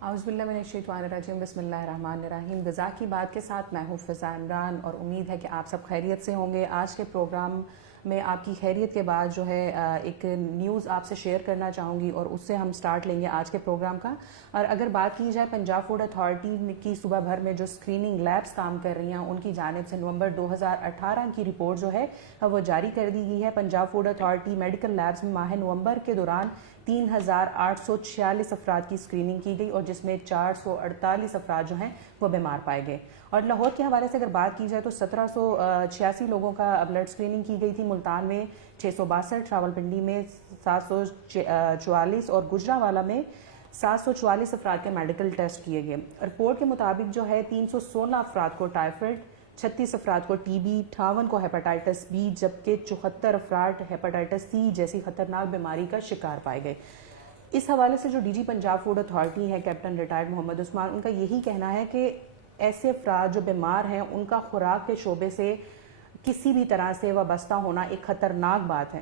اعوذ باللہ من الشیطان الرجیم، بسم اللہ الرحمن الرحیم۔ غذا کی بات کے ساتھ میں ہوں فضا عمران اور امید ہے کہ آپ سب خیریت سے ہوں گے۔ آج کے پروگرام میں آپ کی خیریت کے بعد جو ہے ایک نیوز آپ سے شیئر کرنا چاہوں گی اور اس سے ہم سٹارٹ لیں گے آج کے پروگرام کا۔ اور اگر بات کی جائے پنجاب فوڈ اتھارٹی کی صوبہ بھر میں جو اسکریننگ لیبس کام کر رہی ہیں ان کی جانب سے نومبر 2018 کی رپورٹ جو ہے وہ جاری کر دی گئی ہے۔ Punjab food authority medical labs میں ماہ نومبر کے دوران 3846 افراد کی اسکریننگ کی گئی اور جس میں 448 افراد جو ہیں وہ بیمار پائے گئے۔ اور لاہور کے حوالے سے اگر بات کی جائے تو 1786 لوگوں کا بلڈ اسکریننگ کی گئی تھی، ملتان میں 662، راولپنڈی میں 744 اور گجرانوالہ میں 744 افراد کے میڈیکل ٹیسٹ کیے گئے۔ رپورٹ کے مطابق جو ہے 316 افراد کو ٹائیفائڈ، 36 افراد کو ٹی بی، 58 کو ہیپاٹائٹس بی جبکہ 74 افراد ہیپاٹائٹس سی جیسی خطرناک بیماری کا شکار پائے گئے۔ اس حوالے سے جو D G Punjab food authority ہے کیپٹن ریٹائرڈ محمد عثمان، ان کا یہی کہنا ہے کہ ایسے افراد جو بیمار ہیں ان کا خوراک کے شعبے سے کسی بھی طرح سے وابستہ ہونا ایک خطرناک بات ہے۔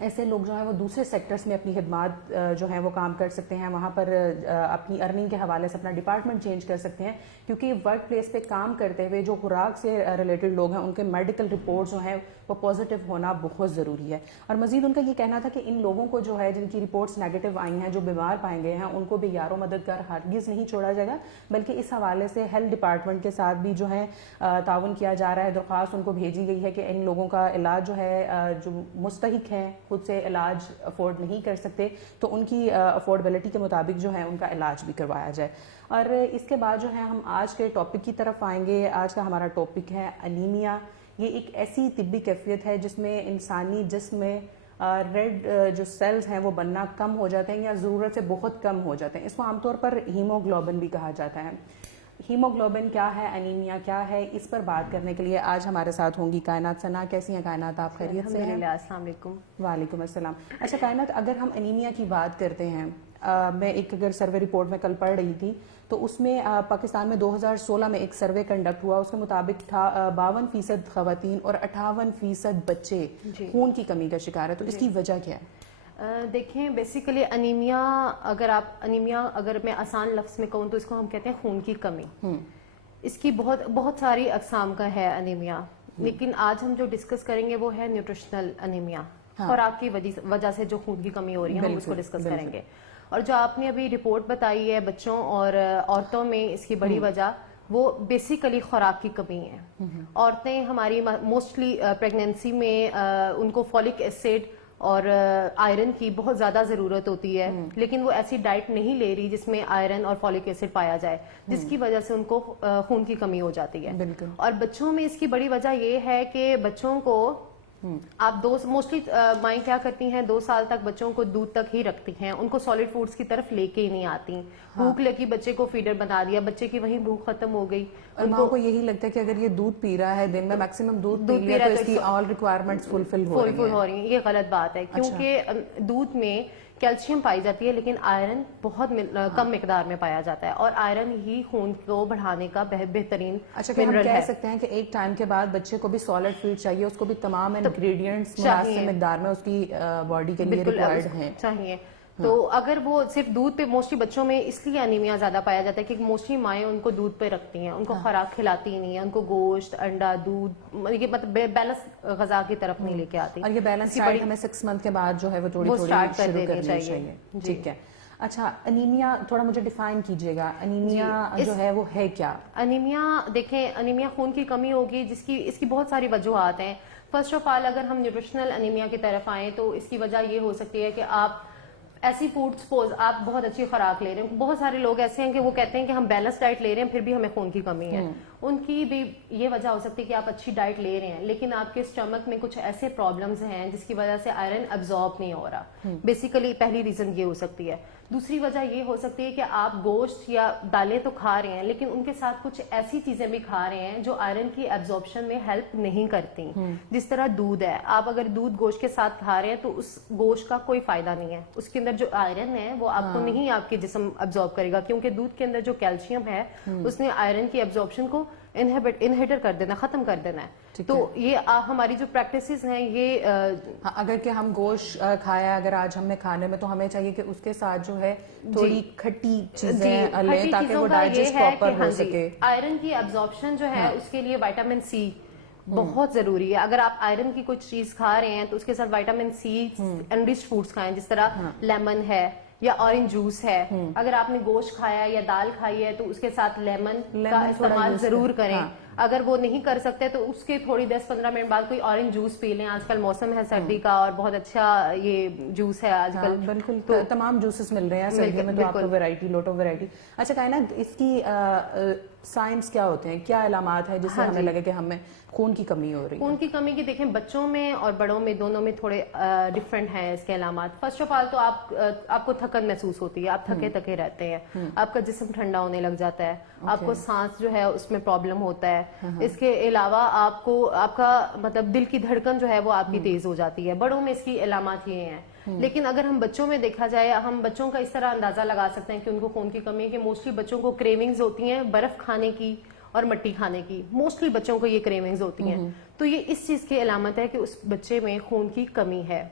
ایسے لوگ جو ہیں وہ دوسرے سیکٹرز میں اپنی خدمات جو ہیں وہ کام کر سکتے ہیں، وہاں پر اپنی ارننگ کے حوالے سے اپنا ڈپارٹمنٹ چینج کر سکتے ہیں، کیونکہ ورک پلیس پہ کام کرتے ہوئے جو خوراک سے ریلیٹڈ لوگ ہیں ان کے میڈیکل رپورٹس جو ہیں وہ پازیٹیو ہونا بہت ضروری ہے۔ اور مزید ان کا یہ کہنا تھا کہ ان لوگوں کو جو ہے جن کی رپورٹس نیگیٹو آئی ہیں، جو بیمار پائے گئے ہیں، ان کو بھی یار و مددگار ہرگز نہیں چھوڑا جائے گا، بلکہ اس حوالے سے ہیلتھ ڈپارٹمنٹ کے ساتھ بھی جو ہے تعاون کیا جا رہا ہے۔ درخواست ان کو بھیجی گئی ہے کہ ان لوگوں کا علاج جو ہے جو مستحق ہیں، خود سے علاج افورڈ نہیں کر سکتے، تو ان کی افورڈیبلٹی کے مطابق جو ہے ان کا علاج بھی کروایا جائے۔ اور اس کے بعد جو ہے ہم آج کے ٹاپک کی طرف آئیں گے۔ آج کا ہمارا ٹاپک ہے انیمیا۔ یہ ایک ایسی طبی کیفیت ہے جس میں انسانی جسم میں ریڈ جو سیلز ہیں وہ بننا کم ہو جاتے ہیں یا ضرورت سے بہت کم ہو جاتے ہیں۔ اس کو عام طور پر ہیموگلوبن بھی کہا جاتا ہے۔ ہیموگلوبن کیا ہے، انیمیا کیا ہے، اس پر بات کرنے کے لیے آج ہمارے ساتھ ہوں گی کائنات ثنا۔ کیسی ہیں کائنات، آپ خیریت سے ہیں؟ السلام علیکم۔ وعلیکم السلام۔ اچھا کائنات، اگر ہم انیمیا کی بات کرتے ہیں، میں ایک اگر سروے رپورٹ میں کل پڑھ رہی تھی تو اس میں پاکستان میں 2016 میں ایک سروے کنڈکٹ ہوا، اس کے مطابق تھا 52% خواتین اور 58% بچے خون کی کمی کا شکار ہے۔ تو اس کی وجہ کیا ہے؟ دیکھیں بیسیکلی انیمیا، اگر میں آسان لفظ میں کہوں تو اس کو ہم کہتے ہیں خون کی کمی۔ اس کی بہت ساری اقسام کا ہے انیمیا، لیکن آج ہم جو ڈسکس کریں گے وہ ہے نیوٹریشنل انیمیا، خوراک کی وجہ سے جو خون کی کمی ہو رہی ہے، ہم اس کو ڈسکس کریں گے۔ اور جو آپ نے ابھی رپورٹ بتائی ہے بچوں اور عورتوں میں اس کی بڑی وجہ وہ بیسیکلی خوراک کی کمی ہے۔ عورتیں ہماری موسٹلی پریگنینسی میں ان کو فولک ایسڈ اور آئرن کی بہت زیادہ ضرورت ہوتی ہے، لیکن وہ ایسی ڈائٹ نہیں لے رہی جس میں آئرن اور فولک ایسڈ پایا جائے، جس کی وجہ سے ان کو خون کی کمی ہو جاتی ہے۔ اور بچوں میں اس کی بڑی وجہ یہ ہے کہ بچوں کو آپ موسٹلی مائیں کیا کرتی ہیں، 2 سال تک بچوں کو دودھ تک ہی رکھتی ہیں، ان کو سالڈ فوڈز کی طرف لے کے ہی نہیں آتی۔ بھوک لگی، بچے کو فیڈر بنا دیا، بچے کی وہیں بھوک ختم ہو گئی۔ ان کو یہی لگتا ہے کہ اگر یہ دودھ پی رہا ہے، دن میں میکسیمم دودھ پی لیا تو اس کی آل ریکوائرمنٹس فلفل ہو رہی ہیں۔ یہ غلط بات ہے، کیونکہ دودھ میں کیلشیم پائی جاتی ہے لیکن آئرن بہت کم مقدار میں پایا جاتا ہے، اور آئرن ہی خون کو بڑھانے کا بہترین ہم کہہ سکتے ہیں کہ ایک ٹائم کے بعد بچے کو بھی سالڈ فیڈ چاہیے، اس کو بھی تمام انگریڈینٹس مناسب مقدار میں اس کی باڈی کے لیے ریکوائرڈ ہیں چاہیے۔ تو اگر وہ صرف دودھ پہ، موسٹلی بچوں میں اس لیے انیمیا زیادہ پایا جاتا ہے کہ موسٹلی مائیں ان کو دودھ پہ رکھتی ہیں، ان کو خوراک کھلاتی نہیں ہیں، ان کو گوشت، انڈا، دودھ، یہ مطلب بیلنس غذا کی طرف نہیں لے کے آتی۔ اور یہ بیلنس ڈائٹ ہمیں 6 منتھ کے بعد جو ہے وہ تھوڑی اسٹارٹ کر شروع دینی کرنی چاہیے۔ ٹھیک ہے۔ اچھا انیمیا تھوڑا مجھے ڈیفائن کیجئے گا، انیمیا جو ہے وہ ہے کیا؟ انیمیا دیکھیں، انیمیا خون کی کمی ہوگی اس کی بہت ساری وجوہات ہیں۔ فرسٹ آف آل اگر ہم نیوٹریشنل انیمیا کی طرف آئیں تو اس کی وجہ یہ ہو سکتی ہے کہ آپ ایسی فوڈ سپوز آپ بہت اچھی خوراک لے رہے ہیں، بہت سارے لوگ ایسے ہیں کہ وہ کہتے ہیں کہ ہم بیلنس ڈائٹ لے رہے ہیں پھر بھی ہمیں خون کی کمی ہے۔ ان کی بھی یہ وجہ ہو سکتی ہے کہ آپ اچھی ڈائٹ لے رہے ہیں لیکن آپ کے اسٹمک میں کچھ ایسے پرابلمز ہیں جس کی وجہ سے آئرن ابزارب نہیں ہو رہا۔ بیسیکلی پہلی ریزن یہ ہو سکتی ہے۔ دوسری وجہ یہ ہو سکتی ہے کہ آپ گوشت یا دالیں تو کھا رہے ہیں لیکن ان کے ساتھ کچھ ایسی چیزیں بھی کھا رہے ہیں جو آئرن کی ایبزارپشن میں ہیلپ نہیں کرتی، جس طرح دودھ ہے۔ آپ اگر دودھ گوشت کے ساتھ کھا رہے ہیں تو اس گوشت کا کوئی فائدہ نہیں ہے، اس کے اندر جو آئرن ہے وہ آپ کو نہیں آپ کے جسم ابزارب کرے گا، کیونکہ دودھ کے اندر جو کیلشیم ہے اس نے آئرن کی ابزارپشن کو انہیٹر کر دینا, ختم کر دینا ہے. تو یہ ہماری جو پریکٹسز ہیں یہ اگر کہ ہم گوشت کھایا اگر آج ہم نے کھانے میں, تو ہمیں چاہیے کہ اس کے ساتھ جو ہے تھوڑی کھٹی چیزیں لیں تاکہ وہ ڈائجسٹ پراپر ہو سکے. آئرن کی ابزارپشن جو ہے اس کے لیے وائٹامن سی بہت ضروری ہے. اگر آپ آئرن کی کچھ چیز کھا رہے ہیں تو اس کے ساتھ وائٹامن سی انریچڈ فوڈز کھائیں, جس طرح لیمن ہے یا اورنج جوس ہے. اگر آپ نے گوشت کھایا یا دال کھائی ہے تو اس کے ساتھ لیمن کا استعمال ضرور کریں. اگر وہ نہیں کر سکتے تو اس کے تھوڑی 10-15 منٹ بعد کوئی اورنج جوس پی لیں. آج کل موسم ہے سردی کا اور بہت اچھا یہ جوس ہے آج کل. بالکل تمام جوسز مل رہے ہیں سردیوں میں, تو آپ کو ویرائٹی, لوٹ آف ویرائٹی. اچھا کائنات, اس کی سائنس کیا ہوتے ہیں, کیا علامات ہے جس سے ہمیں لگے کہ ہمیں خون کی کمی ہو رہی ہے؟ خون کی کمی کی دیکھیں بچوں میں اور بڑوں میں دونوں میں تھوڑے ڈفرینٹ ہیں اس کے علامات. فرسٹ آف آل تو آپ کو تھکن محسوس ہوتی ہے, آپ تھکے تھکے رہتے ہیں, آپ کا جسم ٹھنڈا ہونے لگ جاتا ہے, آپ کو سانس جو ہے اس میں پرابلم ہوتا ہے. اس کے علاوہ آپ کا مطلب دل کی دھڑکن جو ہے وہ آپ کی تیز ہو جاتی ہے. بڑوں میں اس کی علامات یہ ہیں. لیکن اگر ہم بچوں میں دیکھا جائے, ہم بچوں کا اس طرح اندازہ لگا سکتے ہیں کہ ان کو خون کی کمی ہے کہ موسٹلی بچوں کو کریونگز ہوتی ہیں برف کھانے کی اور مٹی کھانے کی. موسٹلی بچوں کو یہ کریونگز ہوتی ہیں. تو یہ اس چیز کی علامت ہے کہ اس بچے میں خون کی کمی ہے.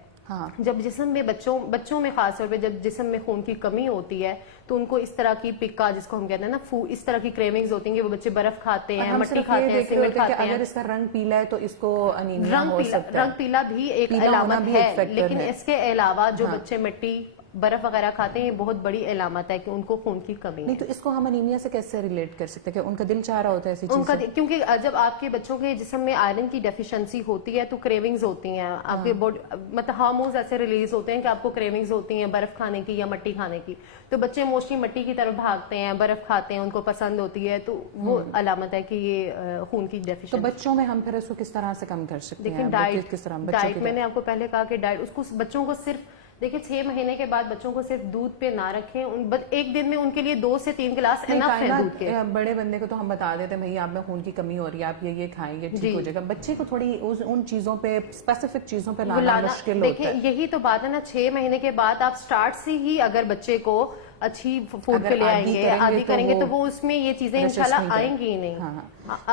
جب جسم میں بچوں میں خاص طور پہ جب جسم میں خون کی کمی ہوتی ہے تو ان کو اس طرح کی پکا, جس کو ہم کہتے ہیں نا اس طرح کی کریونگز ہوتی ہیں کہ وہ بچے برف کھاتے ہیں, مٹی کھاتے ہیں, سیمنٹ کھاتے ہیں. اگر اس کا رنگ پیلا ہے تو اس کو انیمیا ہو سکتا ہے. رنگ پیلا بھی ایک علامت ہے, لیکن اس کے علاوہ جو بچے مٹی برف وغیرہ کھاتے ہیں یہ بہت بڑی علامت ہے کہ ان کو خون کی کمی ہے. نہیں تو اس کو ہم انیمیا سے کیسے ریلیٹ کر سکتے ہیں کہ ان کا دل چاہ رہا ہوتا ہے ایسی چیز؟ کیونکہ جب آپ کے بچوں کے جسم میں آئرن کی ڈیفیشنسی ہوتی ہے تو کریونگز ہوتی ہیں, آپ کے مطلب ہارمونز ایسے ریلیز ہوتے ہیں کہ آپ کو کریونگز ہوتی ہیں برف کھانے کی یا مٹی کھانے کی. تو بچے موسٹلی مٹی کی طرف بھاگتے ہیں, برف کھاتے ہیں, ان کو پسند ہوتی ہے, تو وہ علامت ہے کہ یہ خون کی ڈیفیشنسی. تو بچوں میں ہم پھر اس کو کس طرح سے کم کر سکتے ہیں؟ ڈائٹ میں نے آپ کو پہلے کہا کہ ڈائٹ اس کو بچوں کو صرف دیکھیں 6 مہینے کے بعد بچوں کو صرف دودھ پہ نہ رکھیں. ایک دن میں ان کے لیے 2 سے 3 گلاس انف ہے دودھ کے. بڑے بندے کو تو ہم بتا دیتے ہیں بھائی آپ میں خون کی کمی ہو رہی ہے, آپ یہ کھائیں گے ٹھیک ہو جائے گا. بچے کو تھوڑی ان چیزوں پہ اسپیسیفک چیزوں پہ لانا مشکل ہوتا ہے. دیکھیں یہی تو بات ہے نا, 6 مہینے کے بعد آپ سٹارٹ سے ہی اگر بچے کو اچھی فوڈ پہ لے آئیں گے, عادی کریں گے, تو وہ اس میں یہ چیزیں انشاءاللہ آئیں گی ہی نہیں.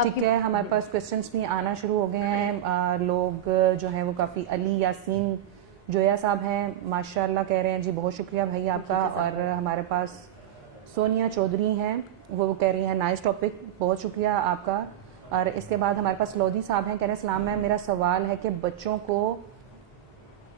ٹھیک ہے, ہمارے پاس کوسچنس بھی آنا شروع ہو گئے ہیں. لوگ جو ہیں وہ کافی, علی یاسین جویا صاحب ہیں, ماشاءاللہ کہہ رہے ہیں جی بہت شکریہ بھائی آپ کا. اور ہمارے پاس سونیا چودھری ہیں, وہ کہہ رہی ہیں نائس ٹاپک, بہت شکریہ آپ کا. اور اس کے بعد ہمارے پاس لودھی صاحب ہیں, کہہ رہے ہیں السلام میم, میرا سوال ہے کہ بچوں کو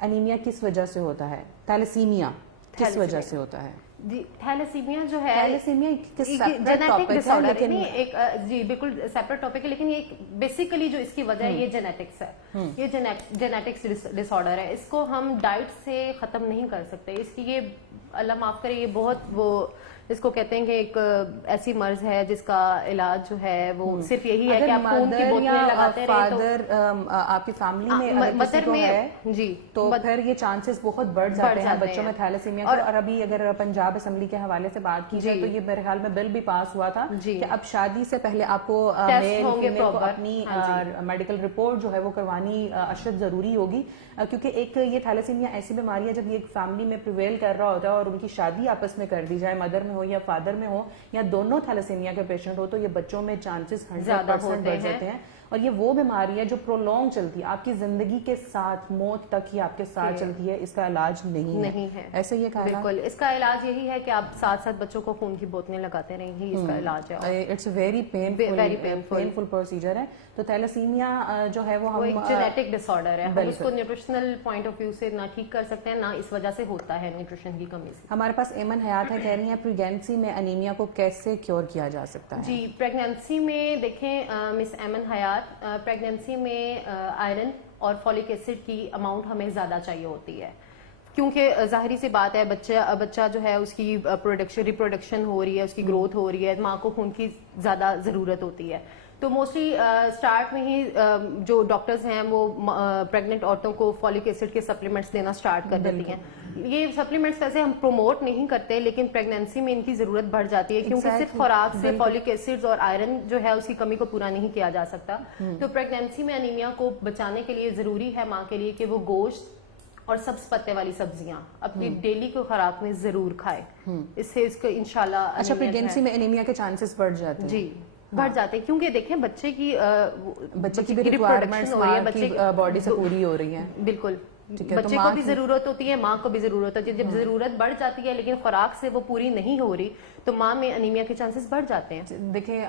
انیمیا کس وجہ سے ہوتا ہے, تھیلیسیمیا کس وجہ سے ہوتا ہے؟ جی تھیلیسیمیا جو ہے جینیٹک ڈس آرڈر ہے, نہیں ایک جی بالکل سیپریٹ ٹاپک ہے, لیکن یہ بیسیکلی جو اس کی وجہ ہے یہ جینیٹکس ہے. یہ جینیٹکس ڈس آرڈر ہے. اس کو ہم ڈائٹ سے ختم نہیں کر سکتے. اس کی یہ اللہ معاف کرے یہ بہت وہ اس کو کہتے ہیں کہ ایک ایسی مرض ہے جس کا علاج جو ہے وہ صرف یہی ہے کہ آپ خون کی بوتلیں لگاتے رہیں. آپ کی فیملی میں اگر کسی کو ہے جی تو پھر یہ چانسز بہت بڑھ جاتے ہیں بچوں میں تھیلیسیمیا کے. اور ابھی اگر پنجاب اسمبلی کے حوالے سے بات کی جائے تو یہ میرے خیال میں بل بھی پاس ہوا تھا کہ اب شادی سے پہلے آپ کو اپنی میڈیکل رپورٹ جو ہے وہ کروانی اشد ضروری ہوگی, کیونکہ ایک یہ تھیلیسیمیا ایسی بیماری ہے جب یہ ایک فیملی میں پریویل کر رہا ہوتا ہے اور ان کی شادی آپس میں کر دی جائے, مدر میں ہو یا فادر میں ہو یا دونوں تھیلیسیمیا کے پیشنٹ ہو, تو یہ بچوں میں چانسز 100% بڑھ جاتے ہیں. اور یہ وہ بیماری ہے جو پرولونگ چلتی ہے, آپ کی زندگی کے ساتھ, موت تک ہی آپ کے ساتھ چلتی ہے. اس کا علاج نہیں ہے ایسے یہ کہا. بالکل اس کا علاج یہی ہے کہ آپ ساتھ ساتھ بچوں کو خون کی بوتلیں لگاتے رہیں, ہی اس کا علاج ہے. اٹس ویری پینفل پروسیجر ہے. تو تھیلیسیمیا جو ہے وہ ایک جینیٹک ڈس آرڈر ہے, ہم اس کو نیوٹریشنل پوائنٹ آف ویو سے نہ ٹھیک کر سکتے ہیں, نہ اس وجہ سے ہوتا ہے نیوٹریشن کی کمی سے. ہمارے پاس ایمن حیات ہے, کہہ رہی ہیں پریگنینسی میں انیمیا کو کیسے کیور کیا جا سکتا ہے؟ جی پریگنینسی میں دیکھیں مس ایمن حیات, پریگنینسی میں آئرن اور فولک ایسڈ کی اماؤنٹ ہمیں زیادہ چاہیے ہوتی ہے, کیونکہ ظاہری سی بات ہے بچہ جو ہے اس کی ریپروڈکشن ہو رہی ہے, اس کی گروتھ ہو رہی ہے, ماں کو خون کی زیادہ ضرورت ہوتی ہے. تو موسٹلی سٹارٹ میں ہی جو ڈاکٹرز ہیں وہ پریگننٹ عورتوں کو فولک ایسڈ کے سپلیمنٹس دینا سٹارٹ کر دیتی ہیں. یہ سپلیمنٹس ویسے ہم پروموٹ نہیں کرتے, لیکن پریگنینسی میں ان کی ضرورت بڑھ جاتی ہے, کیونکہ صرف خوراک سے فولک ایسڈ اور آئرن جو ہے اس کی کمی کو پورا نہیں کیا جا سکتا. تو پریگنینسی میں انیمیا کو بچانے کے لیے ضروری ہے ماں کے لیے کہ وہ گوشت اور سبز پتے والی سبزیاں اپنی ڈیلی کو خوراک میں ضرور کھائے. اس سے اس کو انشاءاللہ. اچھا, پریگنینسی میں انیمیا کے چانسز بڑھ جاتے ہیں؟ جی بڑھ جاتے ہیں کیونکہ دیکھیں بچے کی بھی ریکوائرمنٹس ہو رہی ہے، بچے کی باڈی سے پوری ہو رہی ہیں. بالکل بچے کو بھی ضرورت ہوتی ہے، ماں کو بھی ضرورت ہوتی ہے. جب ضرورت بڑھ جاتی ہے لیکن خوراک سے وہ پوری نہیں ہو رہی تو ماں میں انیمیا کے چانسز بڑھ جاتے ہیں. دیکھیں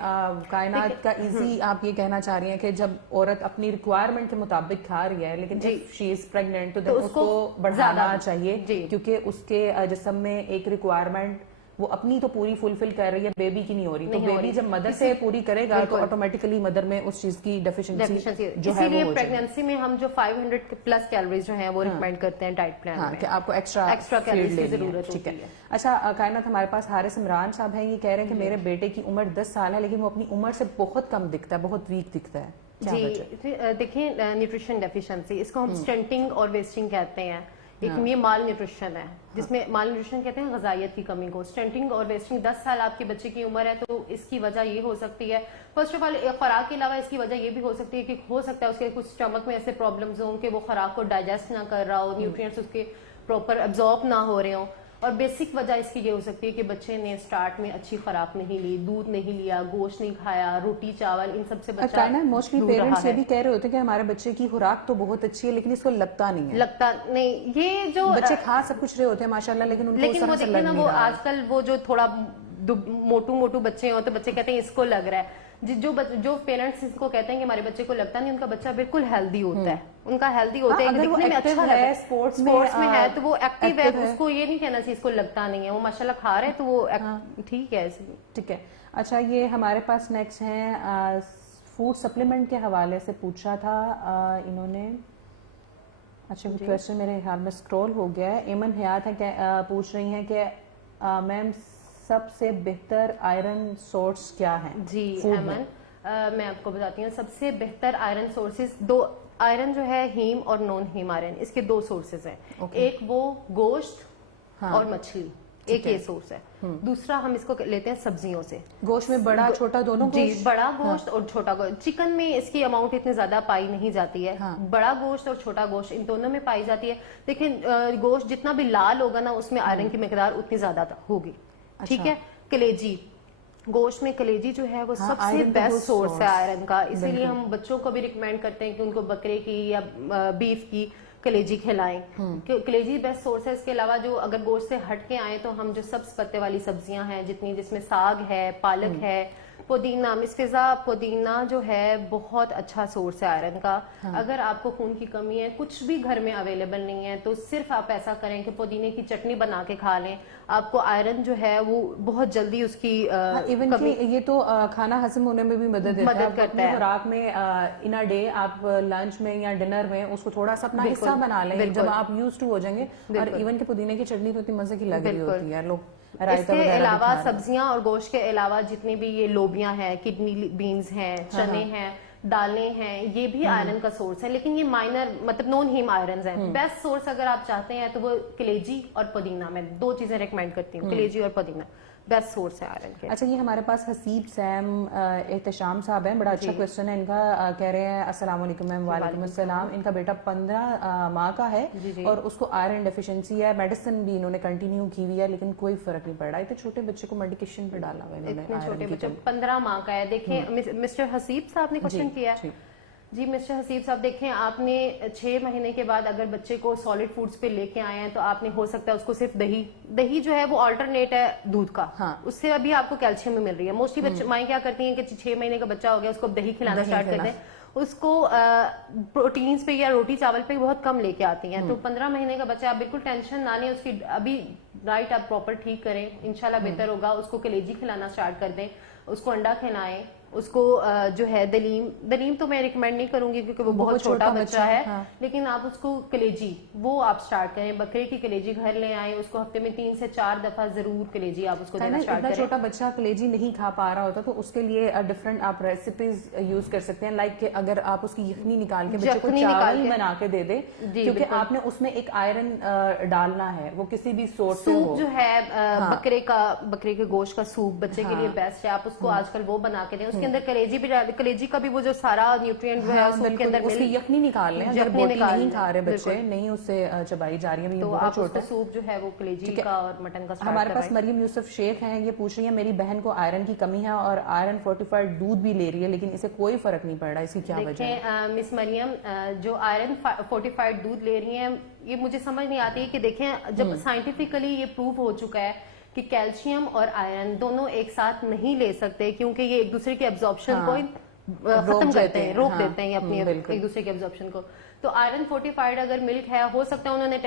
کائنات کا ایزی آپ یہ کہنا چاہ رہی ہیں کہ جب عورت اپنی ریکوائرمنٹ کے مطابق کھا رہی ہے لیکن شی از پریگننٹ تو اس کو بڑھانا چاہیے کیونکہ اس کے جسم میں ایک ریکوائرمنٹ وہ اپنی تو پوری فلفل کر رہی ہے، بیبی کی نہیں ہو رہی. تو بیبی جب مدر سے پوری کرے گا تو آٹومیٹکلی مدر میں اس چیز کی ڈیفیشنسی جو ہے اسی لیے پریگننسی میں ہم جو 500 پلس کیلوریز جو ہیں وہ ریکمینڈ کرتے ہیں ڈائٹ پلان میں کہ آپ کو ایکسٹرا کیلوریز کی ضرورت ہوتی ہے. اچھا کائنات، ہمارے پاس حارث عمران صاحب ہیں، یہ کہہ رہے ہیں کہ میرے بیٹے کی عمر 10 سال ہے لیکن وہ اپنی عمر سے بہت کم دکھتا ہے، بہت ویک دکھتا ہے. جی دیکھیں نیوٹریشن ڈیفیشنسی اس کو ہم اسٹنٹنگ اور ویسٹنگ کہتے ہیں. ایک یہ مال نیوٹریشن ہے جس میں مال نیوٹریشن کہتے ہیں غذائیت کی کمی کو. اسٹنٹنگ اور ویسٹنگ 10 سال آپ کے بچے کی عمر ہے تو اس کی وجہ یہ ہو سکتی ہے، فرسٹ آف آل خوراک کے علاوہ اس کی وجہ یہ بھی ہو سکتی ہے کہ ہو سکتا ہے اس کے کچھ اسٹمک میں ایسے پرابلمز ہوں کہ وہ خوراک کو ڈائجسٹ نہ کر رہا ہو، نیوٹریئنٹس اس کے پراپر ایبزارب نہ ہو رہے ہوں. اور بیسک وجہ اس کی یہ ہو سکتی ہے کہ بچے نے سٹارٹ میں اچھی خوراک نہیں لی، دودھ نہیں لیا، گوشت نہیں کھایا، روٹی چاول ان سب سے بچہ موسٹلی پیرنٹس یہ بھی کہہ رہے ہوتے ہیں کہ ہمارے بچے کی خوراک تو بہت اچھی ہے لیکن اس کو لگتا نہیں. یہ جو بچے کھا سب کچھ رہے ہوتے ہیں ماشاءاللہ لیکن ان کو وہ دیکھیں نا، وہ آج کل وہ جو تھوڑا موٹو بچے ہوں تو بچے کہتے ہیں اس کو لگ رہا ہے. جو پیرنٹس اس کو کہتے ہیں کہ ہمارے بچے کو لگتا نہیں، ان کا بچہ بالکل ہیلدی ہوتا ہے، ان کا ہیلدی ہوتا ہے، دکھنے میں اچھا ہے، اسپورٹس میں ہے تو وہ ایکٹیو ہے. اس کو یہ نہیں کہنا چاہیے اس کو لگتا نہیں ہے، وہ ماشاءاللہ کھا رہے تو وہ ٹھیک ہے. ٹھیک ہے. اچھا یہ ہمارے پاس نیکسٹ ہیں فوڈ سپلیمنٹ کے حوالے سے پوچھا تھا انہوں نے. اچھا کوشچن میرے خیال میں اسکرول ہو گیا ہے. ایمن حیات ہے کہ پوچھ رہی ہیں کہ میم سب سے بہتر آئرن سورس کیا ہیں؟ جی ایمن میں آپ کو بتاتی ہوں. سب سے بہتر آئرن سورسز دو آئرن جو ہے ہیم اور نون ہیم آئرن، اس کے دو سورسز ہیں. ایک وہ گوشت اور مچھلی، ایک یہ سورس ہے. دوسرا ہم اس کو لیتے ہیں سبزیوں سے. گوشت میں بڑا چھوٹا دونوں گوشت؟ جی بڑا گوشت اور چھوٹا گوشت. چکن میں اس کی اماؤنٹ اتنی زیادہ پائی نہیں جاتی ہے، بڑا گوشت اور چھوٹا گوشت ان دونوں میں پائی جاتی ہے. لیکن گوشت جتنا بھی لال ہوگا نا اس میں آئرن کی مقدار اتنی زیادہ ہوگی. ٹھیک ہے. کلیجی، گوشت میں کلیجی جو ہے وہ سب سے بیسٹ سورس ہے آئرن کا. اسی لیے ہم بچوں کو بھی ریکمینڈ کرتے ہیں کہ ان کو بکرے کی یا بیف کی کلیجی کھلائیں. کلیجی بیسٹ سورس ہے. اس کے علاوہ جو اگر گوشت سے ہٹ کے آئیں تو ہم جو سبز پتے والی سبزیاں ہیں جتنی، جس میں ساگ ہے، پالک ہے، پودینہ، مسفزا پودینہ جو ہے بہت اچھا سورس ہے آئرن کا. اگر آپ کو خون کی کمی ہے، کچھ بھی گھر میں اویلیبل نہیں ہے تو صرف آپ ایسا کریں کہ پودینے کی چٹنی بنا کے کھا لیں. آپ کو آئرن جو ہے وہ بہت جلدی اس کی ایون کہ یہ تو کھانا ہضم ہونے میں بھی مدد کرتا ہے. خوراک میں ان ا ڈے آپ لنچ میں یا ڈنر میں اس کو تھوڑا سا اپنا حصہ بنا لیں جب آپ یوز ٹو ہو جائیں گے. اور ایون کہ پودینے کی چٹنی تو اتنی مزے کی لگ رہی ہوتی ہے. لوگ اس کے علاوہ سبزیاں اور گوشت کے علاوہ جتنی بھی یہ لوبیاں ہیں، کڈنی بینز ہیں، چنے ہیں، دالیں ہیں، یہ بھی آئرن کا سورس ہے. لیکن یہ مائنر مطلب نون ہیم آئرنز ہیں. بیسٹ سورس اگر آپ چاہتے ہیں تو وہ کلیجی اور پودینہ، میں دو چیزیں ریکمینڈ کرتی ہوں، کلیجی اور پودینہ بیسٹ سورس ہے آئرن کے. اچھا یہ ہمارے پاس حسیب سیم احتشام صاحب ہیں، بڑا اچھا کویسچن ہے ان کا. کہہ رہے ہیں السلام علیکم میم. وعلیکم السلام. ان کا بیٹا 15 ماہ کا ہے اور اس کو آئرن ڈیفیشنسی ہے. میڈیسن بھی انہوں نے کنٹینیو کی ہوئی ہے لیکن کوئی فرق نہیں پڑ رہا. اتنے چھوٹے بچے کو میڈیکیشن پہ ڈالا ہوا ہے. اتنے چھوٹے بچے 15 ماہ کا ہے. دیکھیں مسٹر حسیب صاحب نے کویسچن کیا ہے. جی مسٹر حسیب صاحب دیکھیں، آپ نے 6 مہینے کے بعد اگر بچے کو سالڈ فوڈز پہ لے کے آئے ہیں تو آپ نے ہو سکتا ہے اس کو صرف دہی جو ہے وہ آلٹرنیٹ ہے دودھ کا. اس سے ابھی آپ کو کیلشیم میں مل رہی ہے. موسٹلی مائیں کیا کرتی ہیں کہ 6 مہینے کا بچہ ہو گیا اس کو دہی کھلانا اسٹارٹ کر دیں، اس کو پروٹینز پہ یا روٹی چاول پہ بہت کم لے کے آتی ہیں. تو 15 مہینے کا بچہ آپ بالکل ٹینشن نہ لیں، اس کی ابھی ڈائٹ آپ پراپر ٹھیک کریں، انشاءاللہ بہتر ہوگا. اس کو کلیجی کھلانا اسٹارٹ کر دیں، اس کو انڈا کھلائیں، اس کو جو ہے دلیم تو میں ریکمینڈ نہیں کروں گی کیونکہ وہ بہت چھوٹا بچہ ہے. لیکن آپ اس کو کلیجی وہ آپ سٹارٹ کریں. بکرے کی کلیجی گھر لے آئیں، اس کو ہفتے میں 3 سے 4 دفعہ ضرور کلیجی آپ اس کو دینا سٹارٹ کریں. چھوٹا بچہ کلیجی نہیں کھا پا رہا ہوتا تو اس کے لیے ڈفرنٹ آپ ریسیپیز یوز کر سکتے ہیں. لائک کہ اگر آپ اس کی یخنی نکال کے بچے کو چاول بنا کے دے دیں کیونکہ آپ نے اس میں ایک آئرن ڈالنا ہے، وہ کسی بھی سورس سے ہو. سوپ جو ہے بکرے کے گوشت کا سوپ بچے کے لیے بیسٹ ہے. آپ اس کو آج کل وہ بنا کے دیں. کے اندر کلیجی کا بھی وہ جو سارا نیوٹرینٹ جو ہے سوپ کے اندر اس کی یخنی نکال لیں. اگر بوٹی نہیں کھا رہے بچے, نہیں اس سے چبائی جا رہی ہے, تو آپ اس کو سوپ جو ہے وہ کلیجی کا اور مٹن کا. ہمارے پاس مریم یوسف شیخ ہیں, یہ پوچھ رہی ہیں میری بہن کو آئرن کی کمی ہے اور آئرن فورٹیفائڈ دودھ بھی لے رہی ہے لیکن اسے کوئی فرق نہیں پڑ رہا, اس کی کیا وجہ ہے؟ دیکھیں مس مریم, جو آئرن فورٹیفائڈ دودھ لے رہی ہیں یہ مجھے سمجھ نہیں آتی کہ دیکھیں جب سائنٹیفکلی یہ پروو ہو چکا ہے کہ کیلشیم اور آئرن دونوں ایک ساتھ نہیں لے سکتے کیونکہ یہ ایک دوسرے کے ایبزارپشن کو ختم کرتے ہیں, روک دیتے ہیں اپنی ایک دوسرے کے ایبزارپشن کو. تو آئرن فورٹیفائڈ اگر ملک ہے, ہو سکتا ہے انہوں نے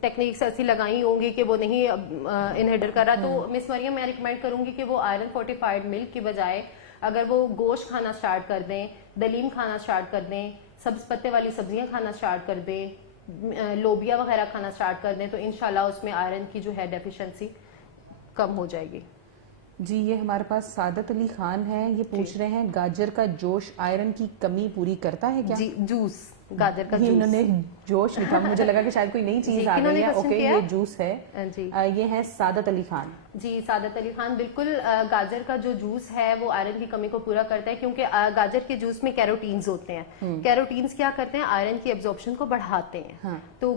ٹیکنیکس ایسی لگائی ہوں گی کہ وہ نہیں انہیڈر کر رہا, تو مس مریم میں ریکمینڈ کروں گی کہ وہ آئرن فورٹیفائڈ ملک کی بجائے اگر وہ گوشت کھانا سٹارٹ کر دیں, دلیم کھانا سٹارٹ کر دیں, سبز پتے والی سبزیاں کھانا سٹارٹ کر دیں, لوبیا وغیرہ کھانا سٹارٹ کر دیں, تو انشاءاللہ اس میں آئرن کی جو ہے ڈیفیشنسی کم ہو جائے گی. جی یہ ہمارے پاس سعادت علی خان ہیں, یہ پوچھ رہے ہیں گاجر کا جوش آئرن کی کمی پوری کرتا ہے کیا؟ جی جوس, گاجر کا جوس. انہوں نے جوش لکھا, مجھے لگا کہ شاید کوئی نئی چیز آ گئی ہے. اوکے یہ جوس ہے. جی یہ ہے سعادت علی خان. جی سعادت علی خان, بالکل گاجر کا جو جوس ہے وہ آئرن کی کمی کو پورا کرتا ہے کیونکہ گاجر کے جوس میں کیروٹینز ہوتے ہیں. کیروٹینز کیا کرتے ہیں؟ آئرن کی ایبزارپشن کو بڑھاتے ہیں. تو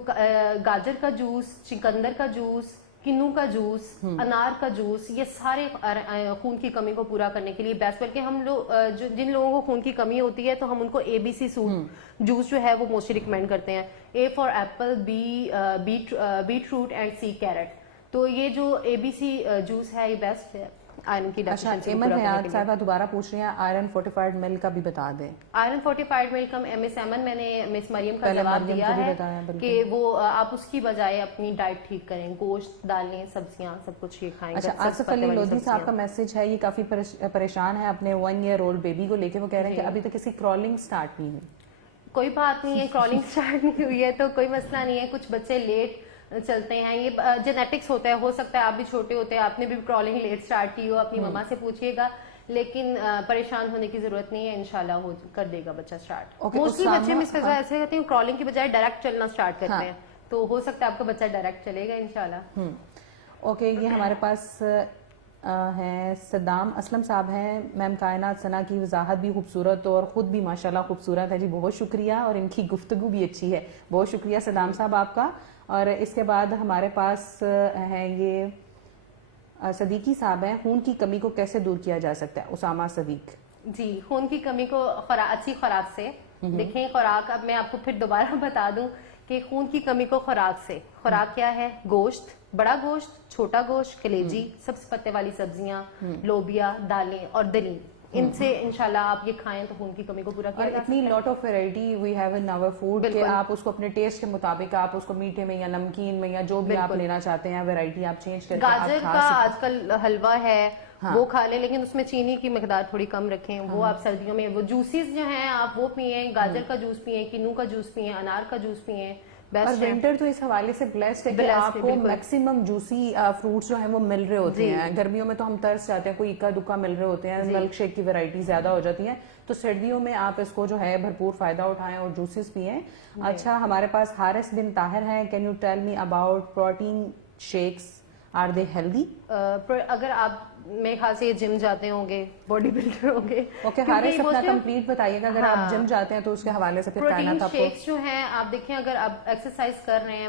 گاجر کا جوس, چکندر کا جوس, کنو کا جوس, انار کا جوس, یہ سارے خون کی کمی کو پورا کرنے کے لیے بیسٹ. بلکہ ہم لوگ جن لوگوں کو خون کی کمی ہوتی ہے تو ہم ان کو ABC جوس جو ہے وہ موسٹلی ریکمینڈ کرتے ہیں. A for apple, beet root and C carrot. تو یہ جو ABC جوس ہے یہ بیسٹ ہے آئرن کی ڈیفیشنسی ایمن حیات صاحبہ دوبارہ پوچھ رہی ہیں آئرن فورٹیفائڈ ملک کا بھی بتا دیں. آئرن فورٹیفائڈ ملک کا مس ایمن میں نے مس مریم کا جواب دیا ہے کہ وہ آپ اس کی بجائے اپنی ڈائٹ ٹھیک کریں, گوشت, دالیں, سبزیاں, سب کچھ یہ کھائیں. اچھا آصف علی لودھی صاحب کا میسج ہے, یہ کافی پریشان ہے اپنے 1 year old بیبی کو لے کے. وہ کہہ رہے ہیں کہ ابھی تک کسی کرالنگ سٹارٹ نہیں ہوئی. کوئی بات نہیں ہے, کرالنگ سٹارٹ نہیں ہوئی ہے تو کوئی مسئلہ نہیں ہے. کچھ بچے لیٹ چلتے ہیں, یہ جینیٹکس ہوتا ہے. ہو سکتا ہے آپ بھی چھوٹے ہوتے ہیں, آپ نے بھی کرالنگ لیٹ سٹارٹ کی ہو, اپنی مما سے پوچھیے گا, لیکن پریشان ہونے کی ضرورت نہیں ہے, انشاءاللہ ہو کر دے گا بچہ سٹارٹ. موسٹلی بچے مس فضا ایسے کرتے ہیں کرالنگ کی بجائے ڈائریکٹ چلنا سٹارٹ کرتے ہیں, تو ہو سکتا ہے آپ کا بچہ ڈائریکٹ چلے گا انشاءاللہ. اوکے یہ ہمارے پاس ہیں صدام اسلم صاحب ہیں. میم کائنات ثنا کی وضاحت بھی خوبصورت اور خود بھی ماشاءاللہ خوبصورت ہے. جی بہت شکریہ, اور ان کی گفتگو بھی اچھی ہے. بہت شکریہ صدام صاحب آپ کا. اور اس کے بعد ہمارے پاس ہیں یہ صدیقی صاحب ہیں, خون کی کمی کو کیسے دور کیا جا سکتا ہے؟ اسامہ صدیق. جی خون کی کمی کو اچھی خوراک سے. دیکھیں خوراک, اب میں آپ کو پھر دوبارہ بتا دوں کہ خون کی کمی کو خوراک سے. خوراک کیا ہے؟ گوشت, بڑا گوشت, چھوٹا گوشت, کلیجی, سبز پتے والی سبزیاں, لوبیا, دالیں اور دلیم. ان سے انشاءاللہ آپ یہ کھائیں تو خون کی کمی کو پورا کیا جا سکتا ہے. اتنی lot of variety we have in our food کہ آپ اس کو اپنے ٹیسٹ کے مطابق, آپ اس کو میٹھے میں یا نمکین میں یا جو بھی آپ لینا چاہتے ہیں ویرائٹی آپ چینج کر کے گاجر کا آج کل حلوہ ہے وہ کھا لیں, لیکن اس میں چینی کی مقدار تھوڑی کم رکھیں. وہ آپ سردیوں میں وہ جوسز جو ہیں آپ وہ پئیں, گاجر کا جوس پئیں, کنو کا جوس پئیں, انار کا جوس پئیں. اور ونٹر تو اس حوالے سے بلیسڈ ہے کہ آپ کو میکسیمم جوسی فروٹس جو ہیں وہ مل رہے ہوتے ہیں. گرمیوں میں تو ہم ترس جاتے ہیں, کوئی اکا دکا مل رہے ہوتے ہیں, ملک شیک کی ویرائٹی زیادہ ہو جاتی ہیں. تو سردیوں میں آپ اس کو جو ہے بھرپور فائدہ اٹھائیں اور جوسز پئیں. اچھا ہمارے پاس حارث بن طاہر ہیں, can you tell me about protein shakes, are they healthy? اگر آپ میرے خیال سے یہ جم جاتے ہوں گے, باڈی بلڈر ہوں گے. اوکے حارث اپنا کمپلیٹ بتائیے گا, اگر آپ جم جاتے ہیں تو اس کے حوالے سے پھر کائنات آپ کو. پروٹین شیکس جو ہیں آپ دیکھیں, اگر آپ ایکسرسائز کر رہے ہیں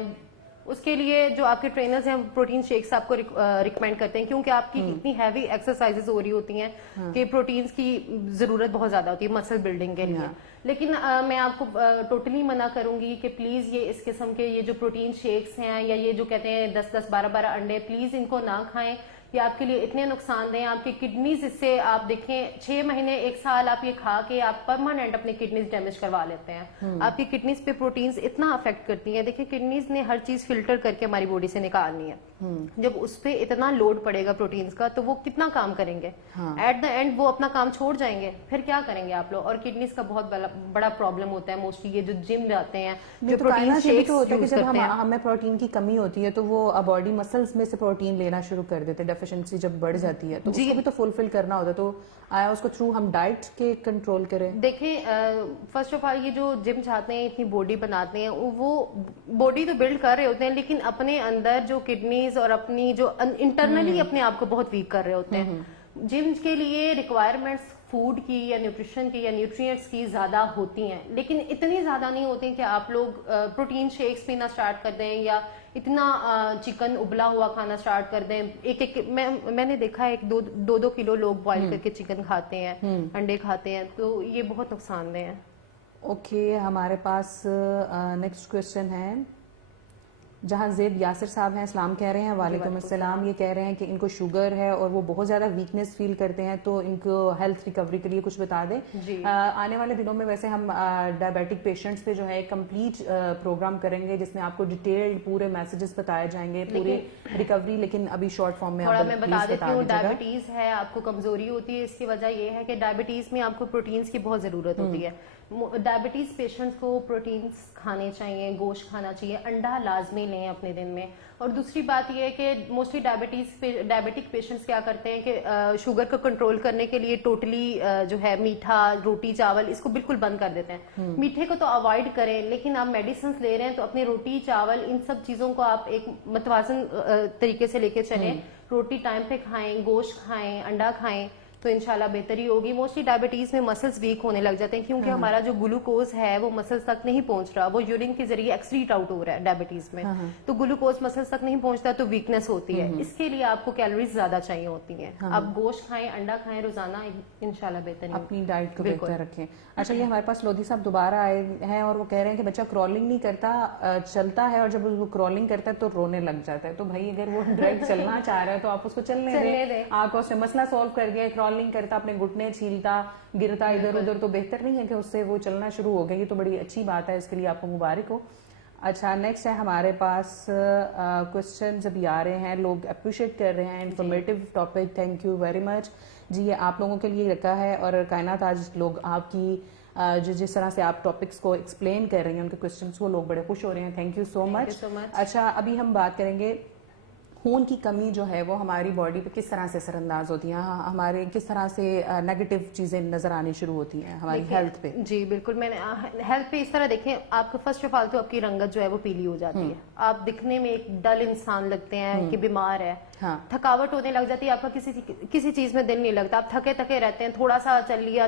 اس کے لیے جو آپ کے ٹرینرز ہیں پروٹین شیکس آپ کو ریکمینڈ کرتے ہیں, کیونکہ آپ کی اتنی ہیوی ایکسرسائزز ہو رہی ہوتی ہیں کہ پروٹینز کی ضرورت بہت زیادہ ہوتی ہے مسل بلڈنگ کے لیے. لیکن میں آپ کو ٹوٹلی منع کروں گی کہ پلیز یہ اس قسم کے یہ جو پروٹین شیکس ہیں یا یہ جو کہتے ہیں 10-10 12-12 انڈے, پلیز ان کو نہ کھائیں. یہ آپ کے لیے اتنے نقصان دیں, آپ کی کڈنیز اس سے آپ دیکھیں 6 مہینے 1 سال آپ یہ کھا کے آپ پرماننٹ اپنی کڈنیز ڈیمیج کروا لیتے ہیں. آپ کی کڈنیز پہ پروٹینز اتنا افیکٹ کرتی ہیں. دیکھیں کڈنیز نے ہر چیز فلٹر کر کے ہماری باڈی سے نکالنی ہے. جب اس پہ اتنا لوڈ پڑے گا پروٹینز کا تو وہ کتنا کام کریں گے؟ ایٹ دا اینڈ وہ اپنا کام چھوڑ جائیں گے, پھر کیا کریں گے آپ لوگ؟ اور کڈنیز کا بہت بڑا پرابلم ہوتا ہے موسٹلی یہ جو جم جاتے ہیں, جو پروٹین شیکس ہوتا ہے کہ جب ہمیں پروٹین کی کمی ہوتی ہے تو وہ باڈی مسلز میں سے پروٹین لینا شروع کر دیتے, ڈیفیشنسی جب بڑھ جاتی ہے تو اس کو بھی تو فلفل کرنا ہوتا ہے. تو آیا اس کو تھرو ہم ڈائٹ کے کنٹرول کریں؟ دیکھیں فرسٹ آف آل یہ جو جم چاہتے ہیں, اتنی باڈی بناتے ہیں, وہ باڈی تو بلڈ کر رہے ہوتے ہیں لیکن اپنے اندر جو کڈنیز اور اپنی جو انٹرنلی اپنے آپ کو بہت ویک کر رہے ہوتے ہیں. جم کے لیے ریکوائرمنٹس فوڈ کی یا نیوٹریشن کی یا نیوٹریئنٹس کی زیادہ ہوتی ہیں، لیکن اتنی زیادہ نہیں ہوتی کہ آپ لوگ پروٹین شیکس پینا سٹارٹ کر دیں یا اتنا چکن ابلا ہوا کھانا سٹارٹ کر دیں. ایک میں نے دیکھا ہے 2 کلو لوگ بوائل کر کے چکن کھاتے ہیں، انڈے کھاتے ہیں، تو یہ بہت نقصان دہ ہے. اوکے، ہمارے پاس نیکسٹ کوشچن ہے. جہاں زیب یاسر صاحب ہیں، السلام کہہ رہے ہیں. وعلیکم السلام. یہ کہہ رہے ہیں کہ ان کو شوگر ہے اور وہ بہت زیادہ ویکنس فیل کرتے ہیں، تو ان کو ہیلتھ ریکوری کے لیے کچھ بتا دیں. آنے والے دنوں میں ویسے ہم ڈائبیٹک پیشنٹس پہ جو ہے کمپلیٹ پروگرام کریں گے جس میں آپ کو ڈیٹیلڈ پورے میسیجز بتائے جائیں گے، پوری ریکوری. لیکن ابھی شارٹ فارم میں تھوڑا میں بتا دیتی ہوں. ڈائبٹیز ہے، آپ کو کمزوری ہوتی ہے، اس کی وجہ یہ ہے کہ ڈائبٹیز میں آپ کو پروٹینز کی بہت ضرورت ہوتی ہے. ڈائبٹیز پیشنٹس کو پروٹینز کھانے چاہیے، گوشت کھانا چاہیے، انڈا لازمی لیں اپنے دن میں. اور دوسری بات یہ ہے کہ موسٹلی ڈائبٹک پیشنٹس کیا کرتے ہیں کہ شوگر کو کنٹرول کرنے کے لیے ٹوٹلی جو ہے میٹھا، روٹی، چاول اس کو بالکل بند کر دیتے ہیں. میٹھے کو تو اوائڈ کریں، لیکن آپ میڈیسنز لے رہے ہیں تو اپنی روٹی، چاول، ان سب چیزوں کو آپ ایک متوازن طریقے سے لے کے چلیں. روٹی ٹائم پہ کھائیں، گوشت کھائیں، انڈا کھائیں، تو انشاءاللہ بہتری ہوگی. موسٹلی ڈائبٹیز میں مسلز ویک ہونے لگ جاتے ہیں کیونکہ ہمارا جو گلوکوز ہے وہ مسلز تک نہیں پہنچ رہا، وہ یورین کے ذریعے ایکسکریٹ آؤٹ ہو رہا ہے ڈائبٹیز میں. تو گلوکوز مسلز تک نہیں پہنچتا تو ویکنس ہوتی ہے. اس کے لیے آپ کو کیلوریز زیادہ چاہیے ہوتی ہیں. آپ گوشت کھائیں، انڈا کھائیں روزانہ، انشاءاللہ بہتری ہوگی. اپنی ڈائٹ کو بہتر رکھیں. اچھا، یہ ہمارے پاس لودھی صاحب دوبارہ آئے ہیں اور وہ کہہ رہے ہیں کہ بچہ کرالنگ نہیں کرتا، چلتا ہے، اور جب وہ کرالنگ کرتا ہے تو رونے لگ جاتا ہے. تو بھائی اگر وہ ڈائریکٹ چلنا چاہ رہا ہے تو آپ اس کو چلنے دیں. آپ کو اس نے مسئلہ سالو کر دیا. کرالنگ کرتا، اپنے گھٹنے چھیلتا، گرتا ادھر ادھر، تو بہتر نہیں ہے کہ اس سے وہ چلنا شروع ہو گیا. یہ تو بڑی اچھی بات ہے، اس کے لیے آپ کو مبارک ہو. اچھا، نیکسٹ ہے ہمارے پاس کوشچنز ابھی آ رہے ہیں، لوگ اپریشیٹ کر رہے ہیں. Informative topic, thank you very much جی. یہ آپ لوگوں کے لیے رکھا ہے، اور کائنات آج لوگ آپ کی جس طرح سے آپ ٹاپکس کو ایکسپلین کر رہے ہیں، ان کے کوشچنس کو لوگ بڑے خوش ہو رہے ہیں. تھینک یو سو مچ. اچھا، ابھی ہم بات کریں گے خون کی کمی جو ہے وہ ہماری باڈی پہ کس طرح سے اثر انداز ہوتی ہیں، ہمارے کس طرح سے نیگیٹو چیزیں نظر آنی شروع ہوتی ہیں ہماری ہیلتھ پہ. جی بالکل. میں نے ہیلتھ پہ اس طرح دیکھیں، آپ کو فرسٹ آف آل تو آپ کی رنگت جو ہے وہ پیلی ہو جاتی ہے. آپ دکھنے میں ایک ڈل انسان لگتے ہیں کہ بیمار ہے. تھکاوٹ ہونے لگ جاتی ہے، آپ کا کسی چیز میں دل نہیں لگتا، آپ تھکے تھکے رہتے ہیں، تھوڑا سا چل لیا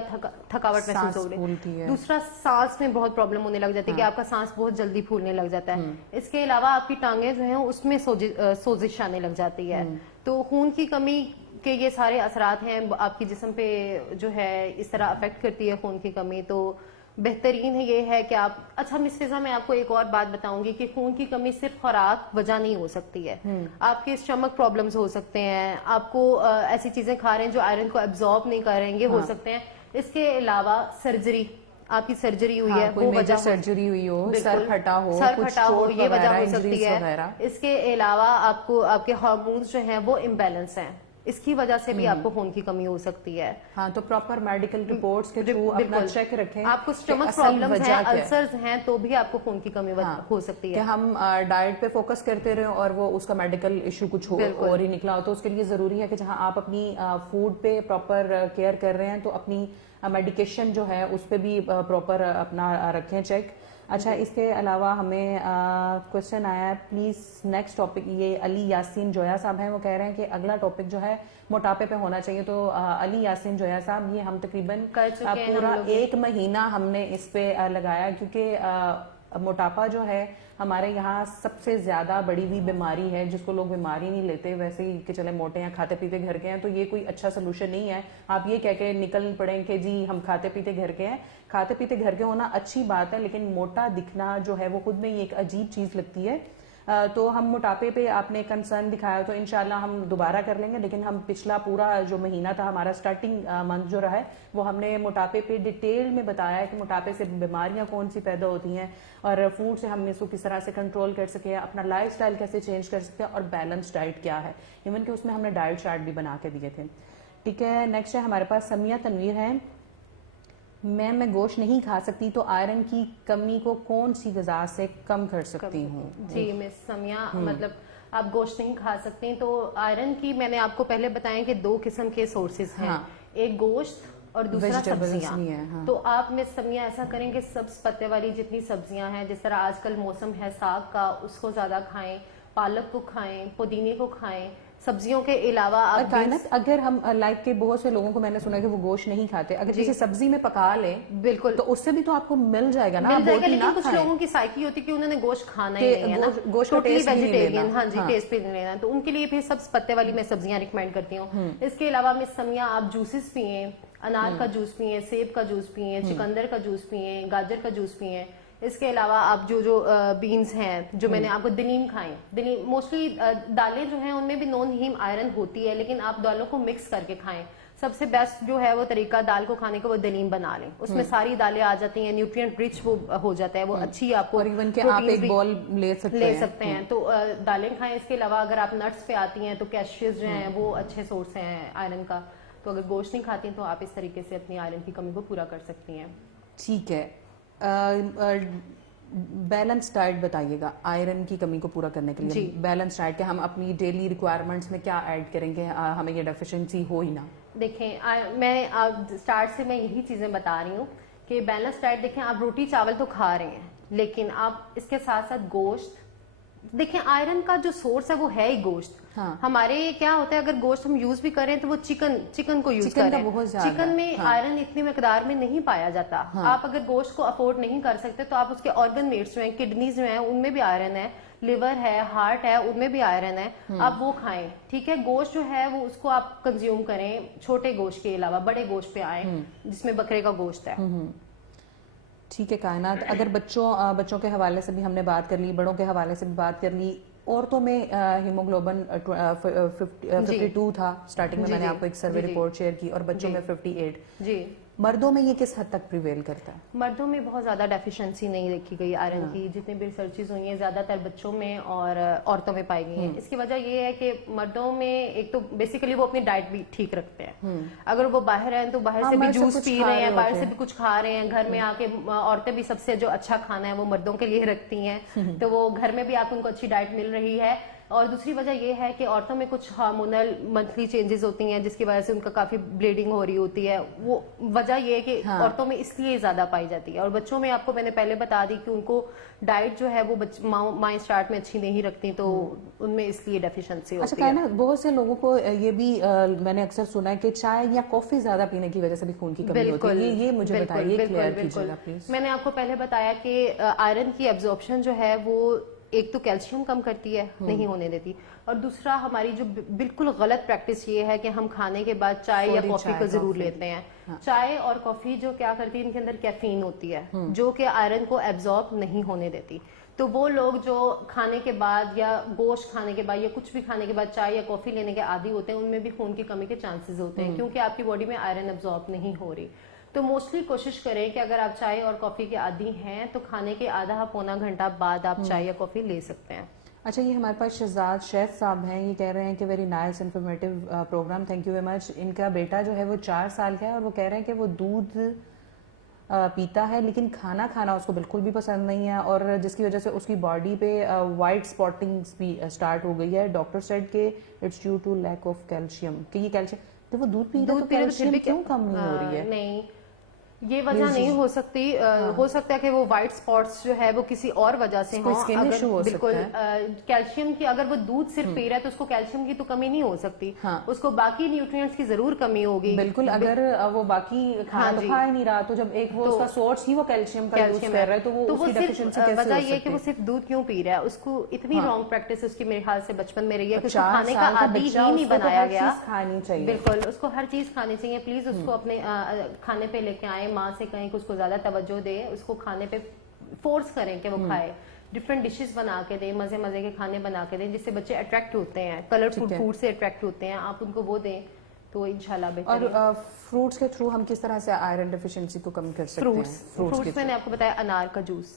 تھکاوٹ محسوس ہو رہی ہے. دوسرا، سانس میں بہت پرابلم ہونے لگ جاتی ہے کہ آپ کا سانس بہت جلدی پھولنے لگ جاتا ہے. اس کے علاوہ آپ کی ٹانگیں جو ہیں اس میں سوزش آنے لگ جاتی ہے. تو خون کی کمی کے یہ سارے اثرات ہیں آپ کی جسم پہ جو ہے اس طرح افیکٹ کرتی ہے خون کی کمی. تو بہترین یہ ہے کہ آپ اچھا مس فضا، میں آپ کو ایک اور بات بتاؤں گی کہ خون کی کمی صرف خوراک وجہ نہیں ہو سکتی ہے. آپ کے اسٹمک پرابلمز ہو سکتے ہیں، آپ کو ایسی چیزیں کھا رہے ہیں جو آئرن کو ایبزارب نہیں کر رہے ہیں، یہ ہو سکتے ہیں. اس کے علاوہ سرجری، آپ کی سرجری ہوئی ہے، وہ وجہ سرجری ہوئی ہو، سر پھٹا ہو، یہ وجہ ہو سکتی ہے. اس کے علاوہ آپ کو آپ کے ہارمونز جو ہیں وہ امبیلنس ہیں، اس کی وجہ سے بھی آپ کو خون کی کمی ہو سکتی ہے. ہاں، تو پراپر میڈیکل رپورٹس کے تھرو اپنا چیک رکھیں. آپ کو اسٹمک پرابلمز ہیں، السرز ہیں، تو بھی آپ کو خون کی کمی ہو سکتی ہے. کہ ہم ڈائٹ پہ فوکس کرتے رہے اور وہ اس کا میڈیکل ایشو کچھ اور ہی نکلا ہو، تو اس کے لیے ضروری ہے کہ جہاں آپ اپنی فوڈ پہ پراپر کیئر کر رہے ہیں تو اپنی میڈیکیشن جو ہے اس پہ بھی پراپر اپنا رکھیں چیک. اچھا، اس کے علاوہ ہمیں کوشچن آیا ہے، پلیز نیکسٹ ٹاپک. یہ علی یاسین جویا صاحب ہیں، وہ کہہ رہے ہیں کہ اگلا ٹاپک جو ہے موٹاپے پہ ہونا چاہیے. تو علی یاسین جویا صاحب، یہ ہم تقریباً پورا 1 مہینہ ہم نے اس پہ لگایا، کیونکہ موٹاپا جو ہے ہمارے یہاں سب سے زیادہ بڑی ہوئی بیماری ہے جس کو لوگ بیماری نہیں لیتے، ویسے ہی کہ چلے موٹے ہیں، کھاتے پیتے گھر کے ہیں. تو یہ کوئی اچھا سلوشن نہیں ہے آپ یہ کہہ کے نکل پڑیں کہ جی ہم کھاتے پیتے گھر کے ہیں. کھاتے پیتے گھر کے ہونا اچھی بات ہے، لیکن موٹا دکھنا جو ہے وہ خود میں یہ ایک عجیب چیز لگتی ہے. تو ہم موٹاپے پہ آپ نے کنسرن دکھایا تو انشاءاللہ ہم دوبارہ کر لیں گے. لیکن ہم پچھلا پورا جو مہینہ تھا ہمارا اسٹارٹنگ منتھ جو رہا ہے وہ ہم نے موٹاپے پہ ڈیٹیل میں بتایا ہے کہ موٹاپے سے بیماریاں کون سی پیدا ہوتی ہیں اور فوڈ سے ہم اس کو کس طرح سے کنٹرول کر سکیں، اپنا لائف سٹائل کیسے چینج کر سکتے ہیں، اور بیلنس ڈائٹ کیا ہے. ایون کہ اس میں ہم نے ڈائٹ چارٹ بھی بنا کے دیے تھے. ٹھیک ہے، نیکسٹ ہے ہمارے پاس سمیہ تنویر ہے. میں گوشت نہیں کھا سکتی، تو آئرن کی کمی کو کون سی غذا سے کم کر سکتی ہوں؟ جی مس سمیہ، مطلب آپ گوشت نہیں کھا سکتی تو آئرن کی میں نے آپ کو پہلے بتایا کہ 2 قسم کے سورسز ہیں، ایک گوشت اور دوسرا سبزیاں. تو آپ مس سمیہ ایسا کریں کہ سبز پتے والی جتنی سبزیاں ہیں، جس طرح آج کل موسم ہے ساگ کا، اس کو زیادہ کھائیں، پالک کو کھائیں، پودینے کو کھائیں. سبزیوں کے علاوہ آپ کائنات اگر ہم لائک کے بہت سے لوگوں کو میں نے سنا کہ وہ گوشت نہیں کھاتے, اگر کسی سبزی میں پکا لیں بالکل تو اس سے بھی تو آپ کو مل جائے گا نا, مل جائے گا, لیکن کچھ لوگوں کی سائیکی ہوتی ہے کہ انہوں نے گوشت کھانا ہی نہیں ہے نا, گوشت کا ٹیسٹ نہیں لینا, ہاں جی ٹیسٹ بھی نہیں لینا, تو ان کے لیے پھر سب پتے والی میں سبزیاں ریکمینڈ کرتی ہوں. اس کے علاوہ میں سمیاں آپ جوسز پئیں, انار کا جوس پئیں, سیب کا جوس پئیں, چکندر کا جوس پئیں, گاجر کا جوس پئیں. اس کے علاوہ آپ جو بینز ہیں جو میں نے آپ کو دلیم کھائیں, دلیم موسٹلی دالیں جو ہیں ان میں بھی نون ہیم آئرن ہوتی ہے, لیکن آپ دالوں کو مکس کر کے کھائیں. سب سے بیسٹ جو ہے وہ طریقہ دال کو کھانے کا وہ دلیم بنا لیں, اس میں ساری دالیں آ جاتی ہیں, نیوٹرینٹ رچ وہ ہو جاتا ہے, وہ اچھی آپ کو ایون کہ آپ ایک بول لے سکتے ہیں. تو دالیں کھائیں. اس کے علاوہ اگر آپ نٹس پہ آتی ہیں تو کیشیوز جو ہیں وہ اچھے سورس ہیں آئرن کا, تو اگر گوشت نہیں کھاتی ہیں تو آپ اس طریقے سے اپنی آئرن کی کمی کو پورا کر سکتی ہیں. ٹھیک ہے, بیلنس ڈائٹ بتائیے گا آئرن کی کمی کو پورا کرنے کے لیے. بیلنس ڈائٹ کہ ہم اپنی ڈیلی ریکوائرمنٹس میں کیا ایڈ کریں گے ہمیں یہ ڈیفیشنسی ہو ہی نہ. دیکھیں میں اسٹارٹ سے میں یہی چیزیں بتا رہی ہوں کہ بیلنس ڈائٹ, دیکھیں آپ روٹی چاول تو کھا رہے ہیں, لیکن آپ اس کے ساتھ ساتھ گوشت, دیکھیں آئرن کا جو سورس ہے وہ ہے ہی گوشت. ہمارے کیا ہوتا ہے اگر گوشت ہم یوز بھی کریں تو وہ چکن کو یوز کریں. چکن میں آئرن اتنی مقدار میں نہیں پایا جاتا. آپ اگر گوشت کو افورڈ نہیں کر سکتے تو آپ اس کے آرگن میٹس جو ہیں, کڈنیز جو ہیں, ان میں بھی آئرن ہے, لیور ہے, ہارٹ ہے, ان میں بھی آئرن ہے, آپ وہ کھائیں. ٹھیک ہے, گوشت جو ہے وہ اس کو آپ کنزیوم کریں, چھوٹے گوشت کے علاوہ بڑے گوشت پہ آئیں جس میں بکرے کا گوشت ہے. ٹھیک ہے کائنات, اگر بچوں کے حوالے سے بھی ہم نے بات کر لی, بڑوں کے حوالے سے بھی بات کر لی. عورتوں میں ہیموگلوبن 52 تھا اسٹارٹنگ میں, میں نے آپ کو ایک سروے رپورٹ شیئر کی, اور بچوں میں 58. جی, مردوں میں یہ کس حد تک پریویل کرتا ہے؟ مردوں میں بہت زیادہ ڈیفیشنسی نہیں دیکھی گئی آئرن کی. جتنی بھی ریسرچز ہوئی ہیں زیادہ تر بچوں میں اور عورتوں میں پائی گئی ہیں. اس کی وجہ یہ ہے کہ مردوں میں ایک تو بیسیکلی وہ اپنی ڈائٹ بھی ٹھیک رکھتے ہیں. اگر وہ باہر ہیں تو باہر سے بھی جوس پی رہے ہیں, باہر سے بھی کچھ کھا رہے ہیں. گھر میں آ کے عورتیں بھی سب سے جو اچھا کھانا ہے وہ مردوں کے لیے رکھتی ہیں, تو وہ گھر میں بھی آپ ان کو اچھی ڈائٹ مل رہی ہے. اور دوسری وجہ یہ ہے کہ عورتوں میں کچھ ہارمونل منتھلی چینجز ہوتی ہیں جس کی وجہ سے ان کا کافی بلیڈنگ ہو رہی ہوتی ہے. وہ وجہ یہ ہے کہ عورتوں میں اس لیے زیادہ پائی جاتی ہے. اور بچوں میں آپ کو میں نے پہلے بتا دی کہ ان کو ڈائٹ جو ہے وہ مائیں اسٹارٹ میں اچھی نہیں رکھتی, تو ان میں اس لیے ڈیفیشنسی ہوتی ہے. اچھا, بہت سے لوگوں کو یہ بھی میں نے اکثر سنا ہے کہ چائے یا کافی زیادہ پینے کی وجہ سے بھی خون کی کمی ہوتی ہے. یہ مجھے بتائیے, کلیئر کیجیے گا پلیز. میں نے آپ کو پہلے بتایا کہ آئرن کی ایبزارپشن جو ہے وہ ایک تو کیلشیم کم کرتی ہے, نہیں ہونے دیتی, اور دوسرا ہماری جو بالکل غلط پریکٹس یہ ہے کہ ہم کھانے کے بعد چائے یا کافی کو ضرور لیتے ہیں. چائے اور کافی جو کیا کرتی ہے, ان کے اندر کیفین ہوتی ہے جو کہ آئرن کو ایبزارب نہیں ہونے دیتی. تو وہ لوگ جو کھانے کے بعد یا گوشت کھانے کے بعد یا کچھ بھی کھانے کے بعد چائے یا کافی لینے کے عادی ہوتے ہیں, ان میں بھی خون کی کمی کے چانسز ہوتے ہیں, کیونکہ آپ کی باڈی میں آئرن ایبزارب نہیں ہو رہی. تو موسٹلی کوشش کریں کہ اگر آپ چائے اور کافی کے عادی ہیں تو کھانے کے آدھا پونا گھنٹہ بعد آپ چائے یا کافی لے سکتے ہیں. اچھا, یہ ہمارے پاس شہزاد شیخ صاحب ہیں, یہ کہہ رہے ہیں کہ very nice informative program, thank you very much. ان کا بیٹا جو ہے وہ 4 سال کا ہے اور وہ کہہ رہے ہیں کہ وہ دودھ پیتا ہے لیکن کھانا اس کو بالکل بھی پسند نہیں ہے, اور جس کی وجہ سے اس کی باڈی پہ وائٹ اسپاٹنگز بھی اسٹارٹ ہو گئی ہے. ڈاکٹر سیڈ کہ it's due to lack of calcium, کہ یہ کیلشیم, تو وہ دودھ پی رہا ہے تو کیلشیم کیوں کم نہیں ہو رہی ہے؟ نہیں, یہ وجہ نہیں ہو سکتی. ہو سکتا ہے کہ وہ وائٹ سپاٹس جو ہے وہ کسی اور وجہ سے ہوں. بالکل کیلشیم کی, اگر وہ دودھ صرف پی رہا ہے تو اس کو کیلشیم کی تو کمی نہیں ہو سکتی, اس کو باقی نیوٹرینٹس کی ضرور کمی ہوگی. بالکل, اگر وہ باقی کھانا تو کھا ہی نہیں رہا, تو جب ایک وہ اس کا سورس ہی وہ کیلشیم کا یوز کر رہا ہے, تو وہ اس کی ڈیفیشنسی کیسے ہو سکتی ہے؟ وجہ یہ کہ وہ صرف دودھ کیوں پی رہا ہے. اس کو اتنی رانگ پریکٹس اس کی میرے خیال سے بچپن میں رہی ہے کہ اس کو کھانے کا عادی ہی نہیں بنایا گیا. بالکل, اس کو ہر چیز کھانی چاہیے. پلیز اس کو اپنے کھانے پہ لے کے آئیں, ماں سے کہیں کہ اس کو زیادہ توجہ دے, اس کو کھانے پہ فورس کریں کہ وہ کھائے. ڈفرینٹ ڈشز بنا کے دیں, مزے مزے کے کھانے بنا کے دیں, جس سے بچے اٹریکٹ ہوتے ہیں, کلرفل فوڈ سے اٹریکٹ ہوتے ہیں. آپ ان کو وہ دیں تو انشاءاللہ بہتر ہے. اور فروٹس کے تھرو ہم کس طرح سے آئرن ڈیفیشنسی کو کم کر سکتے ہیں؟ فروٹس میں نے آپ کو بتایا انار کا جوس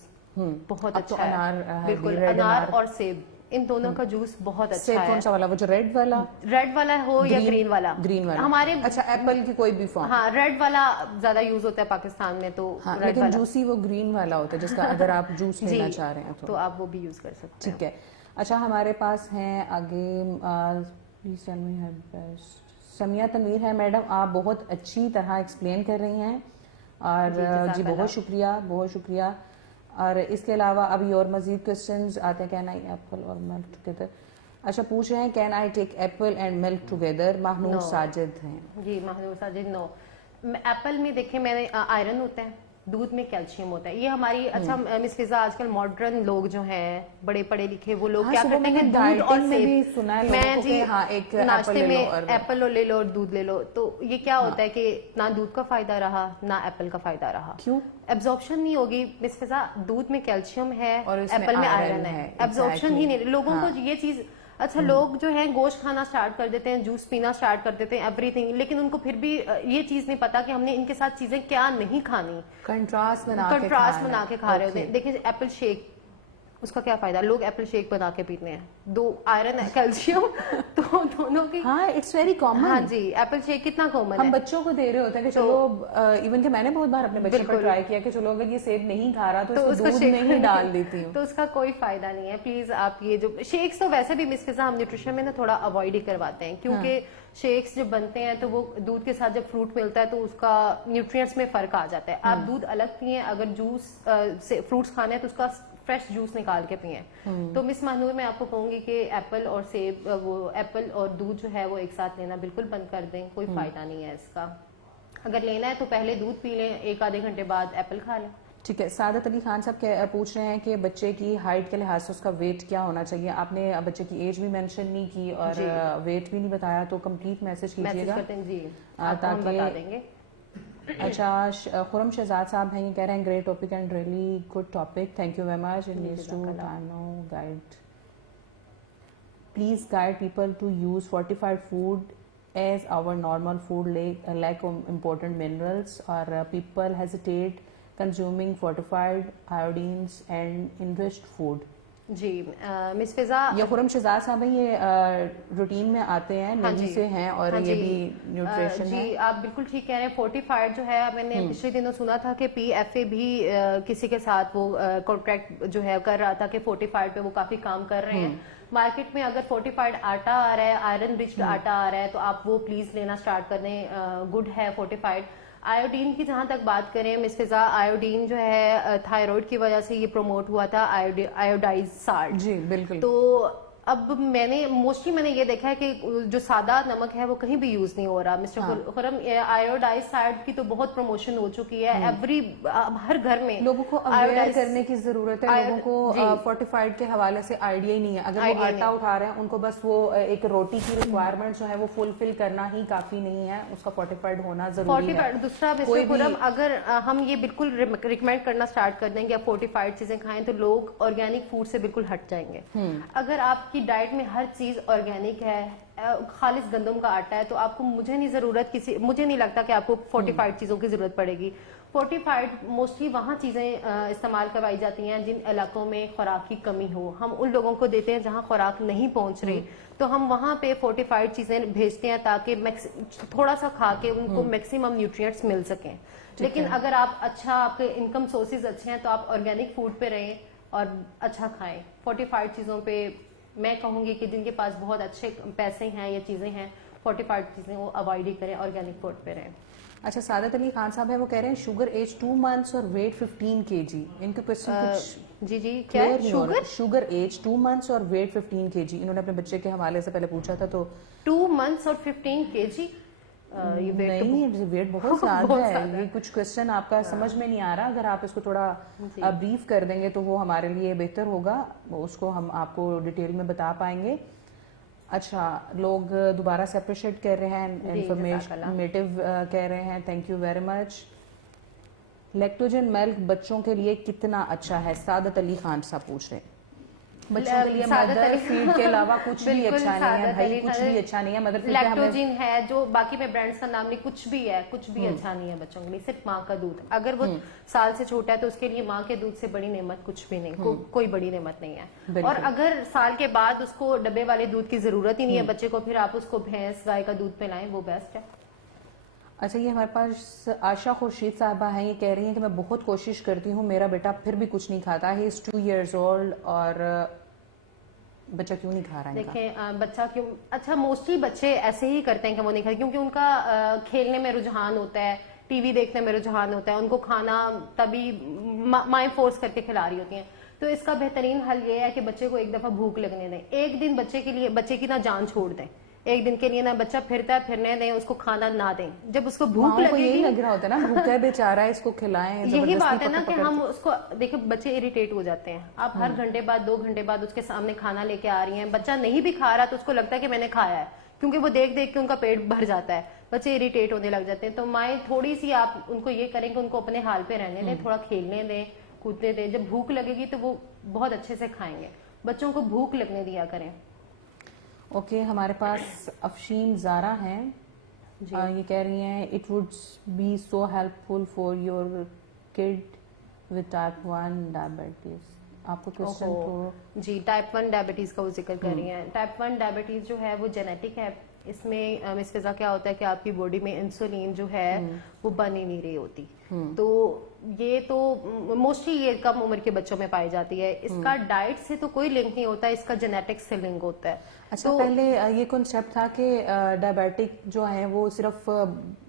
بہت اچھا ہے. بالکل, انار اور سیب, ان دونوں کا جوس بہت اچھا ہے. سیب کون سا والا, وہ جو ریڈ والا ہو یا گرین والا؟ ہمارے اچھا, ایپل کی کوئی بھی فارم. ہاں, ریڈ والا زیادہ یوز ہوتا ہے پاکستان میں, تو لیکن جوسی وہ گرین والا ہوتا ہے جس کا اگر آپ جوس لینا چاہ رہے ہیں تو آپ وہ بھی یوز کر سکتے ہیں. ٹھیک ہے. اچھا, ہمارے پاس ہیں آگے سمیہ تنویر ہے. میڈم, آپ بہت اچھی طرح ایکسپلین کر رہی ہیں, اور جی بہت شکریہ. اور اس کے علاوہ ابھی اور مزید کوسچنز آتے ہیں, کہنا ہے ایپل اور ملک ٹوگیدر. اچھا پوچھ رہے ہیں can I take apple and milk together? Mahnoor Sajid ہیں جی ماہنور ساجد نو. ایپل میں دیکھیں میں نے آئرن ہوتا ہے, دودھ میں کیلشیم ہوتا ہے. یہ ہماری اچھا مس فضا آج کل ماڈرن لوگ جو ہیں بڑے پڑھے لکھے وہ لوگ کیا کرتے ہیں دودھ اور سیب. میں جی ناشتے میں ایپل لے لو اور دودھ لے لو, تو یہ کیا ہوتا ہے کہ نہ دودھ کا فائدہ رہا نہ ایپل کا فائدہ رہا. کیوں؟ ایبزارپشن نہیں ہوگی مس فضا. دودھ میں کیلشیم ہے, ایپل میں آئرن ہے, ایبزارپشن ہی نہیں. لوگوں کو یہ چیز اچھا لوگ جو ہیں گوشت کھانا سٹارٹ کر دیتے ہیں, جوس پینا سٹارٹ کر دیتے ہیں, ایوری تھنگ, لیکن ان کو پھر بھی یہ چیز نہیں پتا کہ ہم نے ان کے ساتھ چیزیں کیا نہیں کھانی. کنٹراسٹ بنا کے کھا رہے ہوتے ہیں. دیکھیں ایپل شیک, اس کا کیا فائدہ؟ لوگ ایپل شیک بنا کے پیتے ہیں, دو آئرن ہے کیلشیم تو دونوں کی. ہاں اٹس ویری کامن. ہاں جی ایپل شیک کتنا کامن ہے. ہم بچوں کو دے رہے ہوتے ہیں کہ چلو, ایون کہ میں نے بہت بار اپنے بچے پر ٹرائی کیا کہ چلو اگر یہ سیب نہیں کھا رہا تو اس کو دودھ میں ہی ڈال دیتی ہوں, تو اس کا کوئی فائدہ نہیں ہے. پلیز آپ یہ جو شیکس تو ویسے بھی مس فضا ہم نیوٹریشن میں نا تھوڑا اوائڈ ہی کرواتے ہیں, کیونکہ شیکس جو بنتے ہیں تو وہ دودھ کے ساتھ جب فروٹ ملتا ہے تو اس کا نیوٹریئنٹس میں فرق آ جاتا ہے. آپ دودھ الگ پیئیں, اگر جوس فروٹس کھانے ہیں تو اس کا فریش جوس نکال کے پئیں. تو مس ماہنور میں آپ کو کہوں گی کہ ایپل اور سیب, وہ ایپل اور دودھ جو ہے وہ ایک ساتھ لینا بالکل بند کر دیں, کوئی فائدہ نہیں ہے اس کا. اگر لینا ہے تو پہلے دودھ پی لیں, ایک آدھے گھنٹے بعد ایپل کھا لیں. ٹھیک ہے. سعادت علی خان صاحب پوچھ رہے ہیں کہ بچے کی ہائٹ کے لحاظ سے اس کا ویٹ کیا ہونا چاہیے؟ آپ نے بچے کی ایج بھی مینشن نہیں کی اور ویٹ بھی نہیں بتایا, تو کمپلیٹ میسج کیجیے گا جی تاکہ بتا دیں گے. اچھا خرم شہزاد صاحب ہیں, یہ کہہ رہے ہیں great topic and really good topic, thank you very much. It needs to know guide, please guide people to use fortified food as our normal food lack important minerals, اور people hesitate consuming fortified iodines and enriched food. جی miss Fiza یہ خرم شہزاد صاحب ہیں, یہ routine میں آتے ہیں, navy سے ہیں اور یہ بھی نیوٹریشن ہے. جی آپ بالکل ٹھیک کہہ رہے ہیں. فورٹیفائڈ جو ہے میں نے پچھلے دنوں سنا تھا کہ پی ایف اے بھی کسی کے ساتھ وہ کانٹریکٹ جو ہے کر رہا تھا کہ فورٹیفائڈ پہ وہ کافی کام کر رہے ہیں. مارکیٹ میں اگر فورٹیفائڈ آٹا آ رہا ہے, آئرن رچڈ آٹا آ رہا ہے, تو آپ وہ پلیز لینا سٹارٹ کر دیں, گڈ ہے فورٹیفائڈ. آیوڈین کی جہاں تک بات کریں مس فضا, آیوڈین جو ہے تھائرائڈ کی وجہ سے یہ پروموٹ ہوا تھا, آیوڈائز سالٹ. جی بالکل. تو اب میں نے یہ دیکھا ہے کہ جو سادہ نمک ہے وہ کہیں بھی یوز نہیں ہو رہا. مسٹر خرم آیوڈائز سالٹ کی تو بہت پروموشن ہو چکی ہے, ہر گھر میں لوگوں کو اویئر کرنے کی ضرورت ہے. لوگوں کو فورٹیفائڈ کے حوالے سے آئیڈیا ہی نہیں ہے. اگر وہ آٹا اٹھا رہے ہیں ان کو بس وہ ایک روٹی کی ریکوائرمنٹ جو ہے وہ فلفل کرنا ہی کافی نہیں ہے, اس کا فورٹیفائڈ ہونا ضروری ہے. دوسرا مسٹر خرم, اگر ہم یہ بالکل ریکمینڈ کرنا سٹارٹ کر دیں کہ آپ فورٹیفائڈ چیزیں کھائیں تو لوگ آرگینک فوڈ سے بالکل ہٹ جائیں گے. اگر آپ کی ڈائٹ میں ہر چیز آرگینک ہے, خالص گندم کا آٹا ہے, تو آپ کو مجھے نہیں لگتا کہ آپ کو فورٹیفائڈ چیزوں کی ضرورت پڑے گی. فورٹیفائڈ موسٹلی وہاں چیزیں استعمال کروائی جاتی ہیں جن علاقوں میں خوراک کی کمی ہو. ہم ان لوگوں کو دیتے ہیں جہاں خوراک نہیں پہنچ رہی, تو ہم وہاں پہ فورٹیفائڈ چیزیں بھیجتے ہیں تاکہ تھوڑا سا کھا کے ان کو میکسیمم نیوٹریئنٹس مل سکیں. لیکن اگر آپ کے انکم سورسز اچھے ہیں تو آپ آرگینک فوڈ پہ رہیں اور اچھا کھائیں. فورٹیفائڈ چیزوں پہ میں کہوں گی کہ جن کے پاس بہت اچھے پیسے ہیں یا چیزیں ہیں, فورٹیفائڈ چیزیں وہ اوائڈ ہی کریں, آرگینک فوڈ پہ رہیں. اچھا سعادت علی خان صاحب ہیں, وہ کہہ رہے ہیں شوگر ایج 2 months اور ویٹ 15 kg. ان کے کوشچن کچھ جی کیا ہے؟ شوگر ایج 2 months اور ویٹ 15 kg. انہوں نے اپنے بچے کے حوالے سے پہلے پوچھا تھا. تو 2 months اور 15 kg نہیں, ویٹ بہت زیادہ ہے. یہ کچھ کوشچن آپ کا سمجھ میں نہیں آ رہا, اگر آپ اس کو تھوڑا بریف کر دیں گے تو وہ ہمارے لیے بہتر ہوگا, اس کو ہم آپ کو ڈیٹیل میں بتا پائیں گے. اچھا لوگ دوبارہ سے اپریشیٹ کر رہے ہیں, انفارمیٹیو کہہ رہے ہیں, تھینک یو ویری مچ. لیکٹوجن ملک بچوں کے لیے کتنا اچھا ہے؟ سعادت علی خان صاحب پوچھ رہے ہیں. بچوں کے لیے مدر فیڈ کے علاوہ کچھ بھی اچھا نہیں ہے بھائی, کچھ بھی اچھا نہیں ہے. مدر فیڈ لیکٹوجن ہے جو باقی میں برانڈز کا نام نہیں, کچھ بھی ہے, کچھ بھی اچھا نہیں ہے بچوں کے لیے. صرف ماں کا دودھ, اگر وہ سال سے چھوٹا ہے تو اس کے لیے ماں کے دودھ سے بڑی نعمت کچھ بھی نہیں, کوئی بڑی نعمت نہیں ہے. اور اگر سال کے بعد اس کو ڈبے والے دودھ کی ضرورت ہی نہیں ہے بچے کو, پھر آپ اس کو بھینس گائے کا دودھ پلائیں, وہ بیسٹ ہے. اچھا یہ ہمارے پاس آشا خورشید صاحبہ ہیں, یہ کہہ رہی ہیں کہ میں بہت کوشش کرتی ہوں, میرا بیٹا پھر بھی کچھ نہیں کھاتا. ہی از 2 years old, اور بچہ کیوں نہیں کھا رہا ہے؟ دیکھیں بچہ کیوں, اچھا موسٹلی بچے ایسے ہی کرتے ہیں کہ وہ نہیں کھاتے کیونکہ ان کا کھیلنے میں رجحان ہوتا ہے, ٹی وی دیکھنے میں رجحان ہوتا ہے, ان کو کھانا تبھی مائیں فورس کر کے کھلا رہی ہوتی ہیں. تو اس کا بہترین حل یہ ہے کہ بچے کو ایک دفعہ بھوک لگنے دیں. ایک دن بچے کی نہ جان چھوڑ دیں, ایک دن کے لیے نا بچہ پھرتا ہے پھرنے دیں, اس کو کھانا نہ دیں. جب اس کو بھوک ماؤں کو لگے یہی گی, لگ رہا ہوتا ہے نا بھوکا ہے بیچارہ, اس کو کھلائیں. یہی بات ہے نا کہ ہم اس کو دیکھیں, بچے اریٹیٹ ہو جاتے ہیں. آپ ہر گھنٹے بعد 2 گھنٹے بعد اس کے سامنے کھانا لے کے آ رہی ہیں, بچہ نہیں بھی کھا رہا تو اس کو لگتا ہے کہ میں نے کھایا ہے, کیونکہ وہ دیکھ دیکھ کے ان کا پیٹ بھر جاتا ہے. بچے اریٹیٹ ہونے لگ جاتے ہیں. تو مائیں تھوڑی سی آپ ان کو یہ کریں کہ ان کو اپنے حال پہ رہنے دیں, تھوڑا کھیلنے دیں, کودنے دیں. جب بھوک لگے گی تو وہ بہت اچھے سے کھائیں گے. بچوں کو بھوک لگنے دیا کریں. اوکے, ہمارے پاس افشین زارا ہیں, یہ کہہ رہی ہیں it would be so helpful for your kid with type 1 diabetes. آپ کو کوشچن جی, ٹائپ 1 ڈائبٹیز کا وہ ذکر کر رہی ہیں. ٹائپ 1 ڈائبٹیز جو ہے وہ جینیٹک ہے. اس میں مس فضا کیا ہوتا ہے کہ آپ کی باڈی میں انسولین جو ہے وہ بن ہی نہیں رہی ہوتی. تو یہ تو موسٹلی یہ کم عمر کے بچوں میں پائی جاتی ہے. اس کا ڈائٹ سے تو کوئی لنک نہیں ہوتا, اس کا جینیٹک سے لنک ہوتا ہے. اچھا, پہلے یہ کنسیپٹ تھا کہ ڈائبیٹک جو ہیں وہ صرف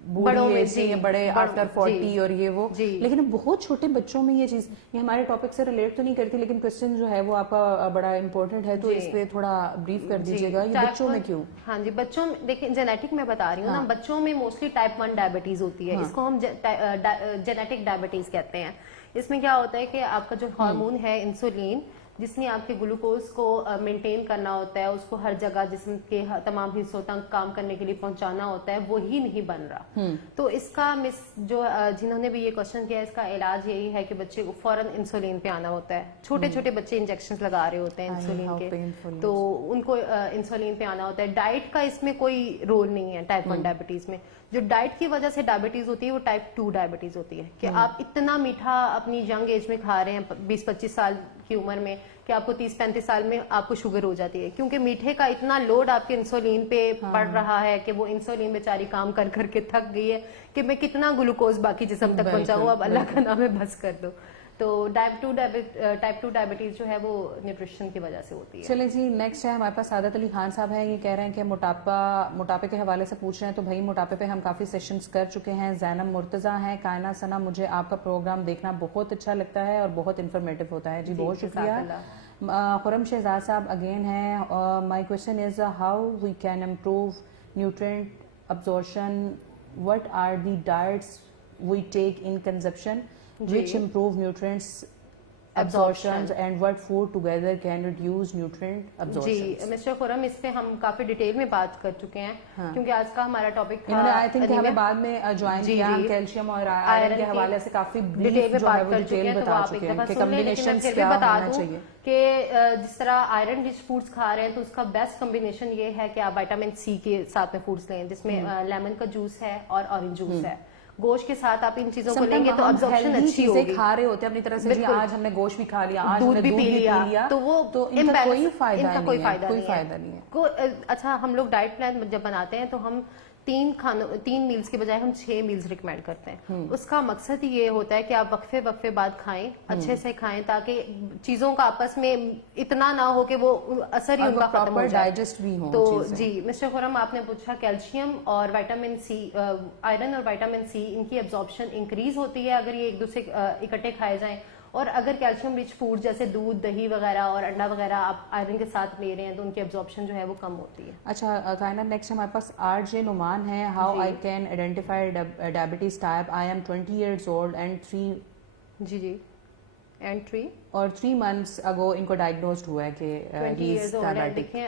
بوڑھی ایج میں, بڑے آفٹر 40 اور یہ وہ, لیکن بہت چھوٹے بچوں میں یہ چیز, یہ ہمارے ٹاپک سے ریلیٹ تو نہیں کرتی, لیکن کوسچن جو ہے وہ آپ کا بڑا امپورٹنٹ ہے, تو اس پہ تھوڑا بریف کر دیجیے گا. یہ بچوں میں کیوں؟ ہاں جی, بچوں میں دیکھیں, جینیٹک میں بتا رہی ہوں نا, بچوں میں موسٹلی ٹائپ 1 ڈائبٹیز ہوتی ہے. اس کو ہم جینیٹک ڈائبٹیز کہتے ہیں. اس میں کیا ہوتا ہے کہ آپ کا جو ہارمون ہے انسولین, جس نے آپ کے گلوکوز کو مینٹین کرنا ہوتا ہے, اس کو ہر جگہ جسم کے تمام حصوں تک کام کرنے کے لیے پہنچانا ہوتا ہے, وہی نہیں بن رہا. تو اس کا جنہوں نے بھی یہ کوشچن کیا, اس کا علاج یہی ہے کہ بچے کو فوراً انسولین پہ آنا ہوتا ہے. چھوٹے چھوٹے بچے انجیکشن لگا رہے ہوتے ہیں انسولین کے, تو ان کو انسولین پہ آنا ہوتا ہے. ڈائٹ کا اس میں کوئی رول نہیں ہے ٹائپ 1 ڈائبٹیز میں. جو ڈائٹ کی وجہ سے ڈائبٹیز ہوتی ہے وہ ٹائپ 2 ڈائبٹیز ہوتی ہے, کہ آپ اتنا میٹھا اپنی ینگ ایج میں کھا رہے ہیں 20-25 سال کی عمر میں, کہ آپ کو 30-35 سال میں آپ کو شوگر ہو جاتی ہے, کیونکہ میٹھے کا اتنا لوڈ آپ کے انسولین پہ پڑ رہا ہے کہ وہ انسولین بیچاری کام کر کر کے تھک گئی ہے کہ میں کتنا گلوکوز باقی جسم تک پہنچاؤں, اب اللہ کا نام ہے بس کر دو. تو ٹائپ 2 ڈائبٹیز جو ہے وہ نیوٹریشن کی وجہ سے ہوتی ہے. چلیں جی, نیکسٹ ہے ہمارے پاس سعادت علی خان صاحب ہیں. یہ کہہ رہے ہیں کہ موٹاپے کے حوالے سے پوچھ رہے ہیں. تو بھائی موٹاپے پہ ہم کافی سیشنز کر چکے ہیں. زینب مرتضیٰ ہیں, کائنہ ثنا, مجھے آپ کا پروگرام دیکھنا بہت اچھا لگتا ہے اور بہت انفارمیٹیو ہوتا ہے. جی بہت شکریہ. خرم شہزاد صاحب اگین ہیں, my question is how we can improve nutrient absorption, what are the diets we take in consumption which improve nutrients absorptions and what food together can reduce nutrient absorptions. جی mister Khurram, اس پہ ہم کافی detail میں بات کر چکے ہیں, کیونکہ آج کا ہمارا ٹاپک تھا, انہوں نے آئی تھنک ہمیں بعد میں جوائن کیا, کیلشیم اور آئرن کے حوالے سے کافی ڈیٹیل میں بات کر چکے ہیں. تو آپ ایک دفعہ سن لیں, لیکن میں پھر بھی بتا دوں کہ جس طرح آئرن رچ فوڈس کھا رہے ہیں تو اس کا بیسٹ کمبینیشن یہ ہے کہ آپ وٹامن سی کے ساتھ میں فوڈس لیں, جس میں لیمن کا جوس ہے اور اورنج جوس ہے. گوشت کے ساتھ آپ ان چیزوں کو لیں گے تو ابزارپشن اچھی ہوگی. کھا رہے ہوتے ہیں اپنی طرح سے, جی آج ہم نے گوشت بھی کھا لیا, آج ہم نے دودھ بھی پی لیا, تو وہ ان کا کوئی فائدہ نہیں ہے. اچھا, ہم لوگ ڈائٹ پلان جب بناتے ہیں تو ہم 3 میلز کے بجائے ہم 6 میلز ریکمینڈ کرتے ہیں. اس کا مقصد یہ ہوتا ہے کہ آپ وقفے بعد کھائیں, اچھے سے کھائیں, تاکہ چیزوں کا آپس میں اتنا نہ ہو کہ وہ اثر ہی ان کا ختم ہو جائے, ڈائجسٹ بھی ہو. تو جی مسٹر خرم, آپ نے پوچھا کیلشیم اور وٹامن سی, آئرن اور وٹامن سی, ان کی ابزارپشن انکریز ہوتی ہے اگر یہ ایک دوسرے اکٹھے کھائے جائیں, اور اگر کیلشیم رچ فوڈ جیسے دودھ, دہی وغیرہ اور انڈا وغیرہ آپ آئرن کے ساتھ لے رہے ہیں تو ان کی ابزارپشن جو ہے وہ کم ہوتی ہے. اچھا کائنہ, نیکسٹ ہمارے پاس آر جے نعمان ہے. How I can identify diabetes type, I am 20 years old and 3 months ago ان کو ڈائگنوزڈ ہوا ہے کہ 20 years old ہے. دیکھیں,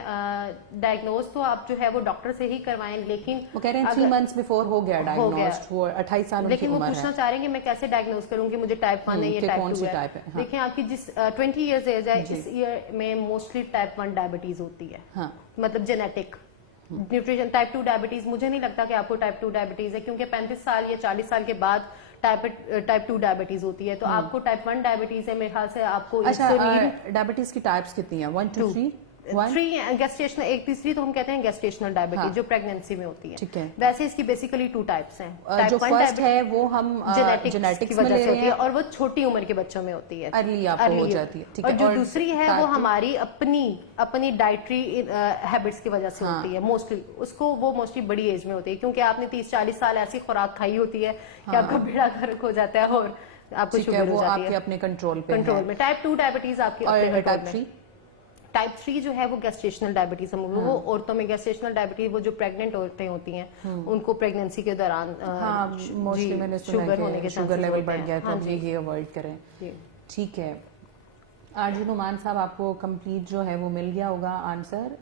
ڈائگنوز تو آپ جو ہے وہ ڈاکٹر سے ہی کروائیں, لیکن وہ کہہ رہے ہیں 3 months before ہو گیا ڈائگنوزڈ, وہ 28 سال ان کی عمر ہے. لیکن وہ پوچھنا چاہ رہے ہیں کہ میں کیسے ڈائگنوز کروں کہ مجھے ٹائپ 1 ہے یا ٹائپ 2 ہے. دیکھیں, آپ کی جس 20 years ایج ہے, اس ایئر میں موسٹلی ٹائپ 1 ڈائبٹیز ہوتی ہے, مطلب جینیٹک. نیوٹریشن ٹائپ 2 ڈائبٹیز مجھے نہیں لگتا کہ آپ کو ٹائپ 2 ڈائبٹیز ہے, کیونکہ 35 سال یا 40 سال کے بعد ٹائپ 2 ڈائبٹیز ہوتی ہے. تو آپ کو ٹائپ 1 ڈائبٹیز ہے, میرے خیال سے آپ کو ڈائبٹیز کی ٹائپس کتنی ہیں؟ 1 2 3 گیسٹیشنل, ایک تیسری تو ہم کہتے ہیں گیسٹیشنل ڈائبٹیز جو پریگنینسی میں ہوتی ہے. ٹھیک ہے, ویسے اس کی بیسیکلی 2 ٹائپس ہیں. جو فرسٹ ہے وہ ہم جینیٹکس کی وجہ سے ہوتی ہے اور وہ چھوٹی عمر کے بچوں میں ہوتی ہے, ارلی آپ کو ہو جاتی ہے. اور جو دوسری ہے وہ ہماری اپنی ڈائٹری ہیبٹس کی وجہ سے ہوتی ہے موسٹلی. اس کو وہ موسٹلی بڑی ایج میں ہوتی ہے, کیونکہ آپ نے 30-40 سال ایسی خوراک کھائی ہوتی ہے کہ آپ کا بیڑا غرق ہو جاتا ہے اور آپ کو شوگر ہو وہ جاتی آپ کے ہے اپنے کنٹرول پہ کنٹرول میں. ٹائپ 2 ڈائبٹیز آپ کی اور اپنے ٹائپ کنٹرول 3 میں. ٹائپ 3 جو ہے وہ گیسٹیشنل ڈائبٹیز, وہ عورتوں میں گیسٹیشنل ڈائبٹیز, وہ جو پریگننٹ عورتیں ہوتی ہیں ان کو پریگننسی کے دوران موسٹلی میں نے سنا شوگر ہونے ہے کے کہ شوگر لیول بڑھ گیا ہے, تو ہم یہ اوائڈ کریں. ٹھیک ہے. آرجو نعمان صاحب, آپ کو کمپلیٹ جو ہے وہ مل گیا ہوگا آنسر.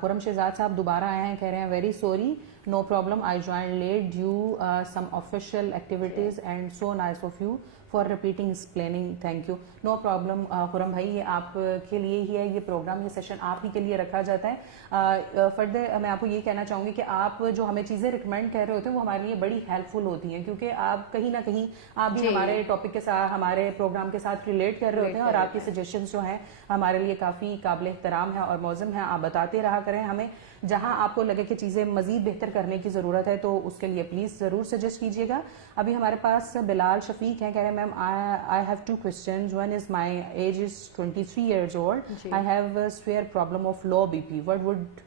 خرم شہزاد صاحب دوبارہ آئے ہیں, کہہ رہے ہیں very sorry, no problem, I join late due some official activities and so nice of you for repeating explaining, thank you. No problem Khurram بھائی, یہ آپ کے لیے ہی ہے یہ پروگرام, یہ سیشن آپ ہی کے لیے رکھا جاتا ہے. فردر میں آپ کو یہ کہنا چاہوں گی کہ آپ جو ہمیں چیزیں ریکمینڈ کر رہے ہوتے ہیں وہ ہمارے لیے بڑی ہیلپ فل ہوتی ہیں, کیونکہ آپ کہیں نہ کہیں آپ بھی ہمارے ٹاپک کے ساتھ, ہمارے پروگرام کے ساتھ ریلیٹ کر رہے ہوتے ہیں, اور آپ کی سجیشنز جو ہیں ہمارے لیے کافی قابل احترام ہے اور موزم ہے. آپ بتاتے رہا کریں ہمیں, جہاں آپ کو لگے کہ چیزیں مزید بہتر کرنے کی ضرورت ہے تو اس کے لیے پلیز ضرور سجیسٹ کیجیے گا. ابھی ہمارے پاس بلال شفیق ہیں, کہہ رہے ہیں میم I have 2 questions. One is my age is 23 years old. I have a severe problem of low BP. What would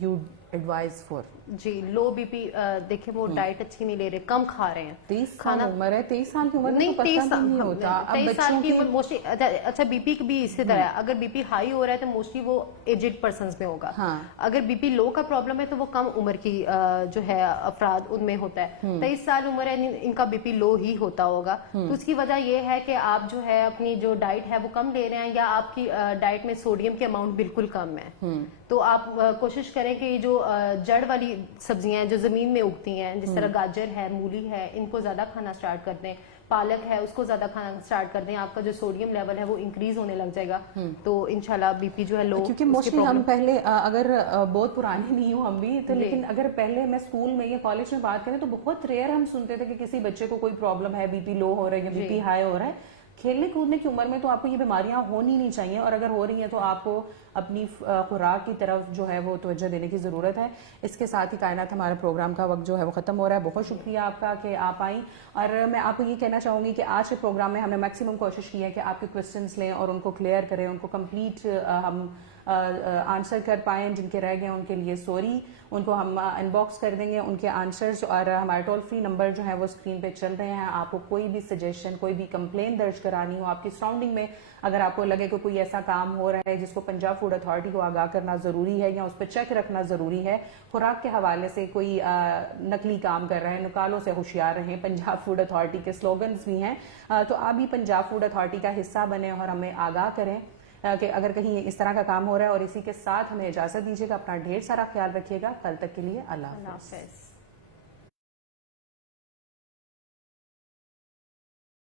you advise for? جی, لو بی پی, دیکھیں وہ ڈائٹ اچھی نہیں لے رہے, کم کھا رہے ہیں. 23 سال عمر ہے, 23 سال کی عمر میں تو پتہ بھی نہیں ہوتا. اب 23 سال بچوں کی کے موسٹلی, اچھا بی پی بھی اسی طرح ہے, اگر بی پی ہائی ہو رہا ہے تو موسٹلی وہ ایجڈ پرسنز میں ہوگا. اگر بی پی لو کا پرابلم ہے تو وہ کم عمر کی جو ہے افراد ان میں ہوتا ہے. 23 سال عمر ہے, ان کا بی پی لو ہی ہوتا ہوگا. تو اس کی وجہ یہ ہے کہ آپ جو ہے اپنی جو ڈائٹ ہے وہ کم لے رہے ہیں, یا آپ کی ڈائٹ میں سوڈیم کے اماؤنٹ بالکل کم ہے. تو آپ کوشش کریں کہ جو جڑ والی سبزیاں ہیں جو زمین میں اگتی ہیں, جس طرح گاجر ہے, مولی ہے, ان کو زیادہ کھانا سٹارٹ کر دیں. پالک ہے, اس کو زیادہ کھانا سٹارٹ کر دیں. آپ کا جو سوڈیم لیول ہے وہ انکریز ہونے لگ جائے گا, تو انشاءاللہ بی پی جو ہے لو. کیونکہ موسٹلی ہم پہلے, اگر بہت پرانے نہیں ہوں ہم بھی تو, لیکن اگر پہلے میں اسکول میں یا کالج میں بات کریں تو بہت ریئر ہم سنتے تھے کہ کسی بچے کو کوئی پرابلم ہے, بی پی لو ہو رہا ہے یا بی پی ہائی ہو رہا ہے. کھیلنے کودنے کی عمر میں تو آپ کو یہ بیماریاں ہونی نہیں چاہیے, اور اگر ہو رہی ہیں تو آپ کو اپنی خوراک کی طرف جو ہے وہ توجہ دینے کی ضرورت ہے. اس کے ساتھ ہی کائنات ہمارے پروگرام کا وقت جو ہے وہ ختم ہو رہا ہے. بہت شکریہ آپ کا کہ آپ آئیں, اور میں آپ کو یہ کہنا چاہوں گی کہ آج کے پروگرام میں ہم نے میکسیمم کوشش کی ہے کہ آپ کے کوسچنس لیں اور ان کو کلیئر کریں, ان کو کمپلیٹ ہم آنسر کر پائیں. جن کے رہ گئے ان کے لیے سوری, ان کو ہم ان باکس کر دیں گے ان کے آنسرز, اور ہمارے ٹول فری نمبر جو ہے وہ اسکرین پہ چل رہے ہیں. آپ کو کوئی بھی سجیشن, کوئی بھی کمپلین درج کرانی ہو آپ کی سراؤنڈنگ میں, اگر آپ کو لگے کہ کوئی ایسا کام ہو رہا ہے جس کو پنجاب فوڈ اتھارٹی کو آگاہ کرنا ضروری ہے یا اس پہ چیک رکھنا ضروری ہے, خوراک کے حوالے سے کوئی نقلی کام کر رہے ہیں, نکالوں سے ہوشیار رہیں, پنجاب فوڈ اتھارٹی کے سلوگنز بھی ہیں, تو آپ بھی پنجاب فوڈ اتھارٹی کا حصہ بنیں اور ہمیں آگاہ کریں کہ اگر کہیں اس طرح کا کام ہو رہا ہے. اور اسی کے ساتھ ہمیں اجازت دیجیے گا, اپنا ڈھیر سارا خیال رکھیے گا. کل تک کے لیے اللہ حافظ.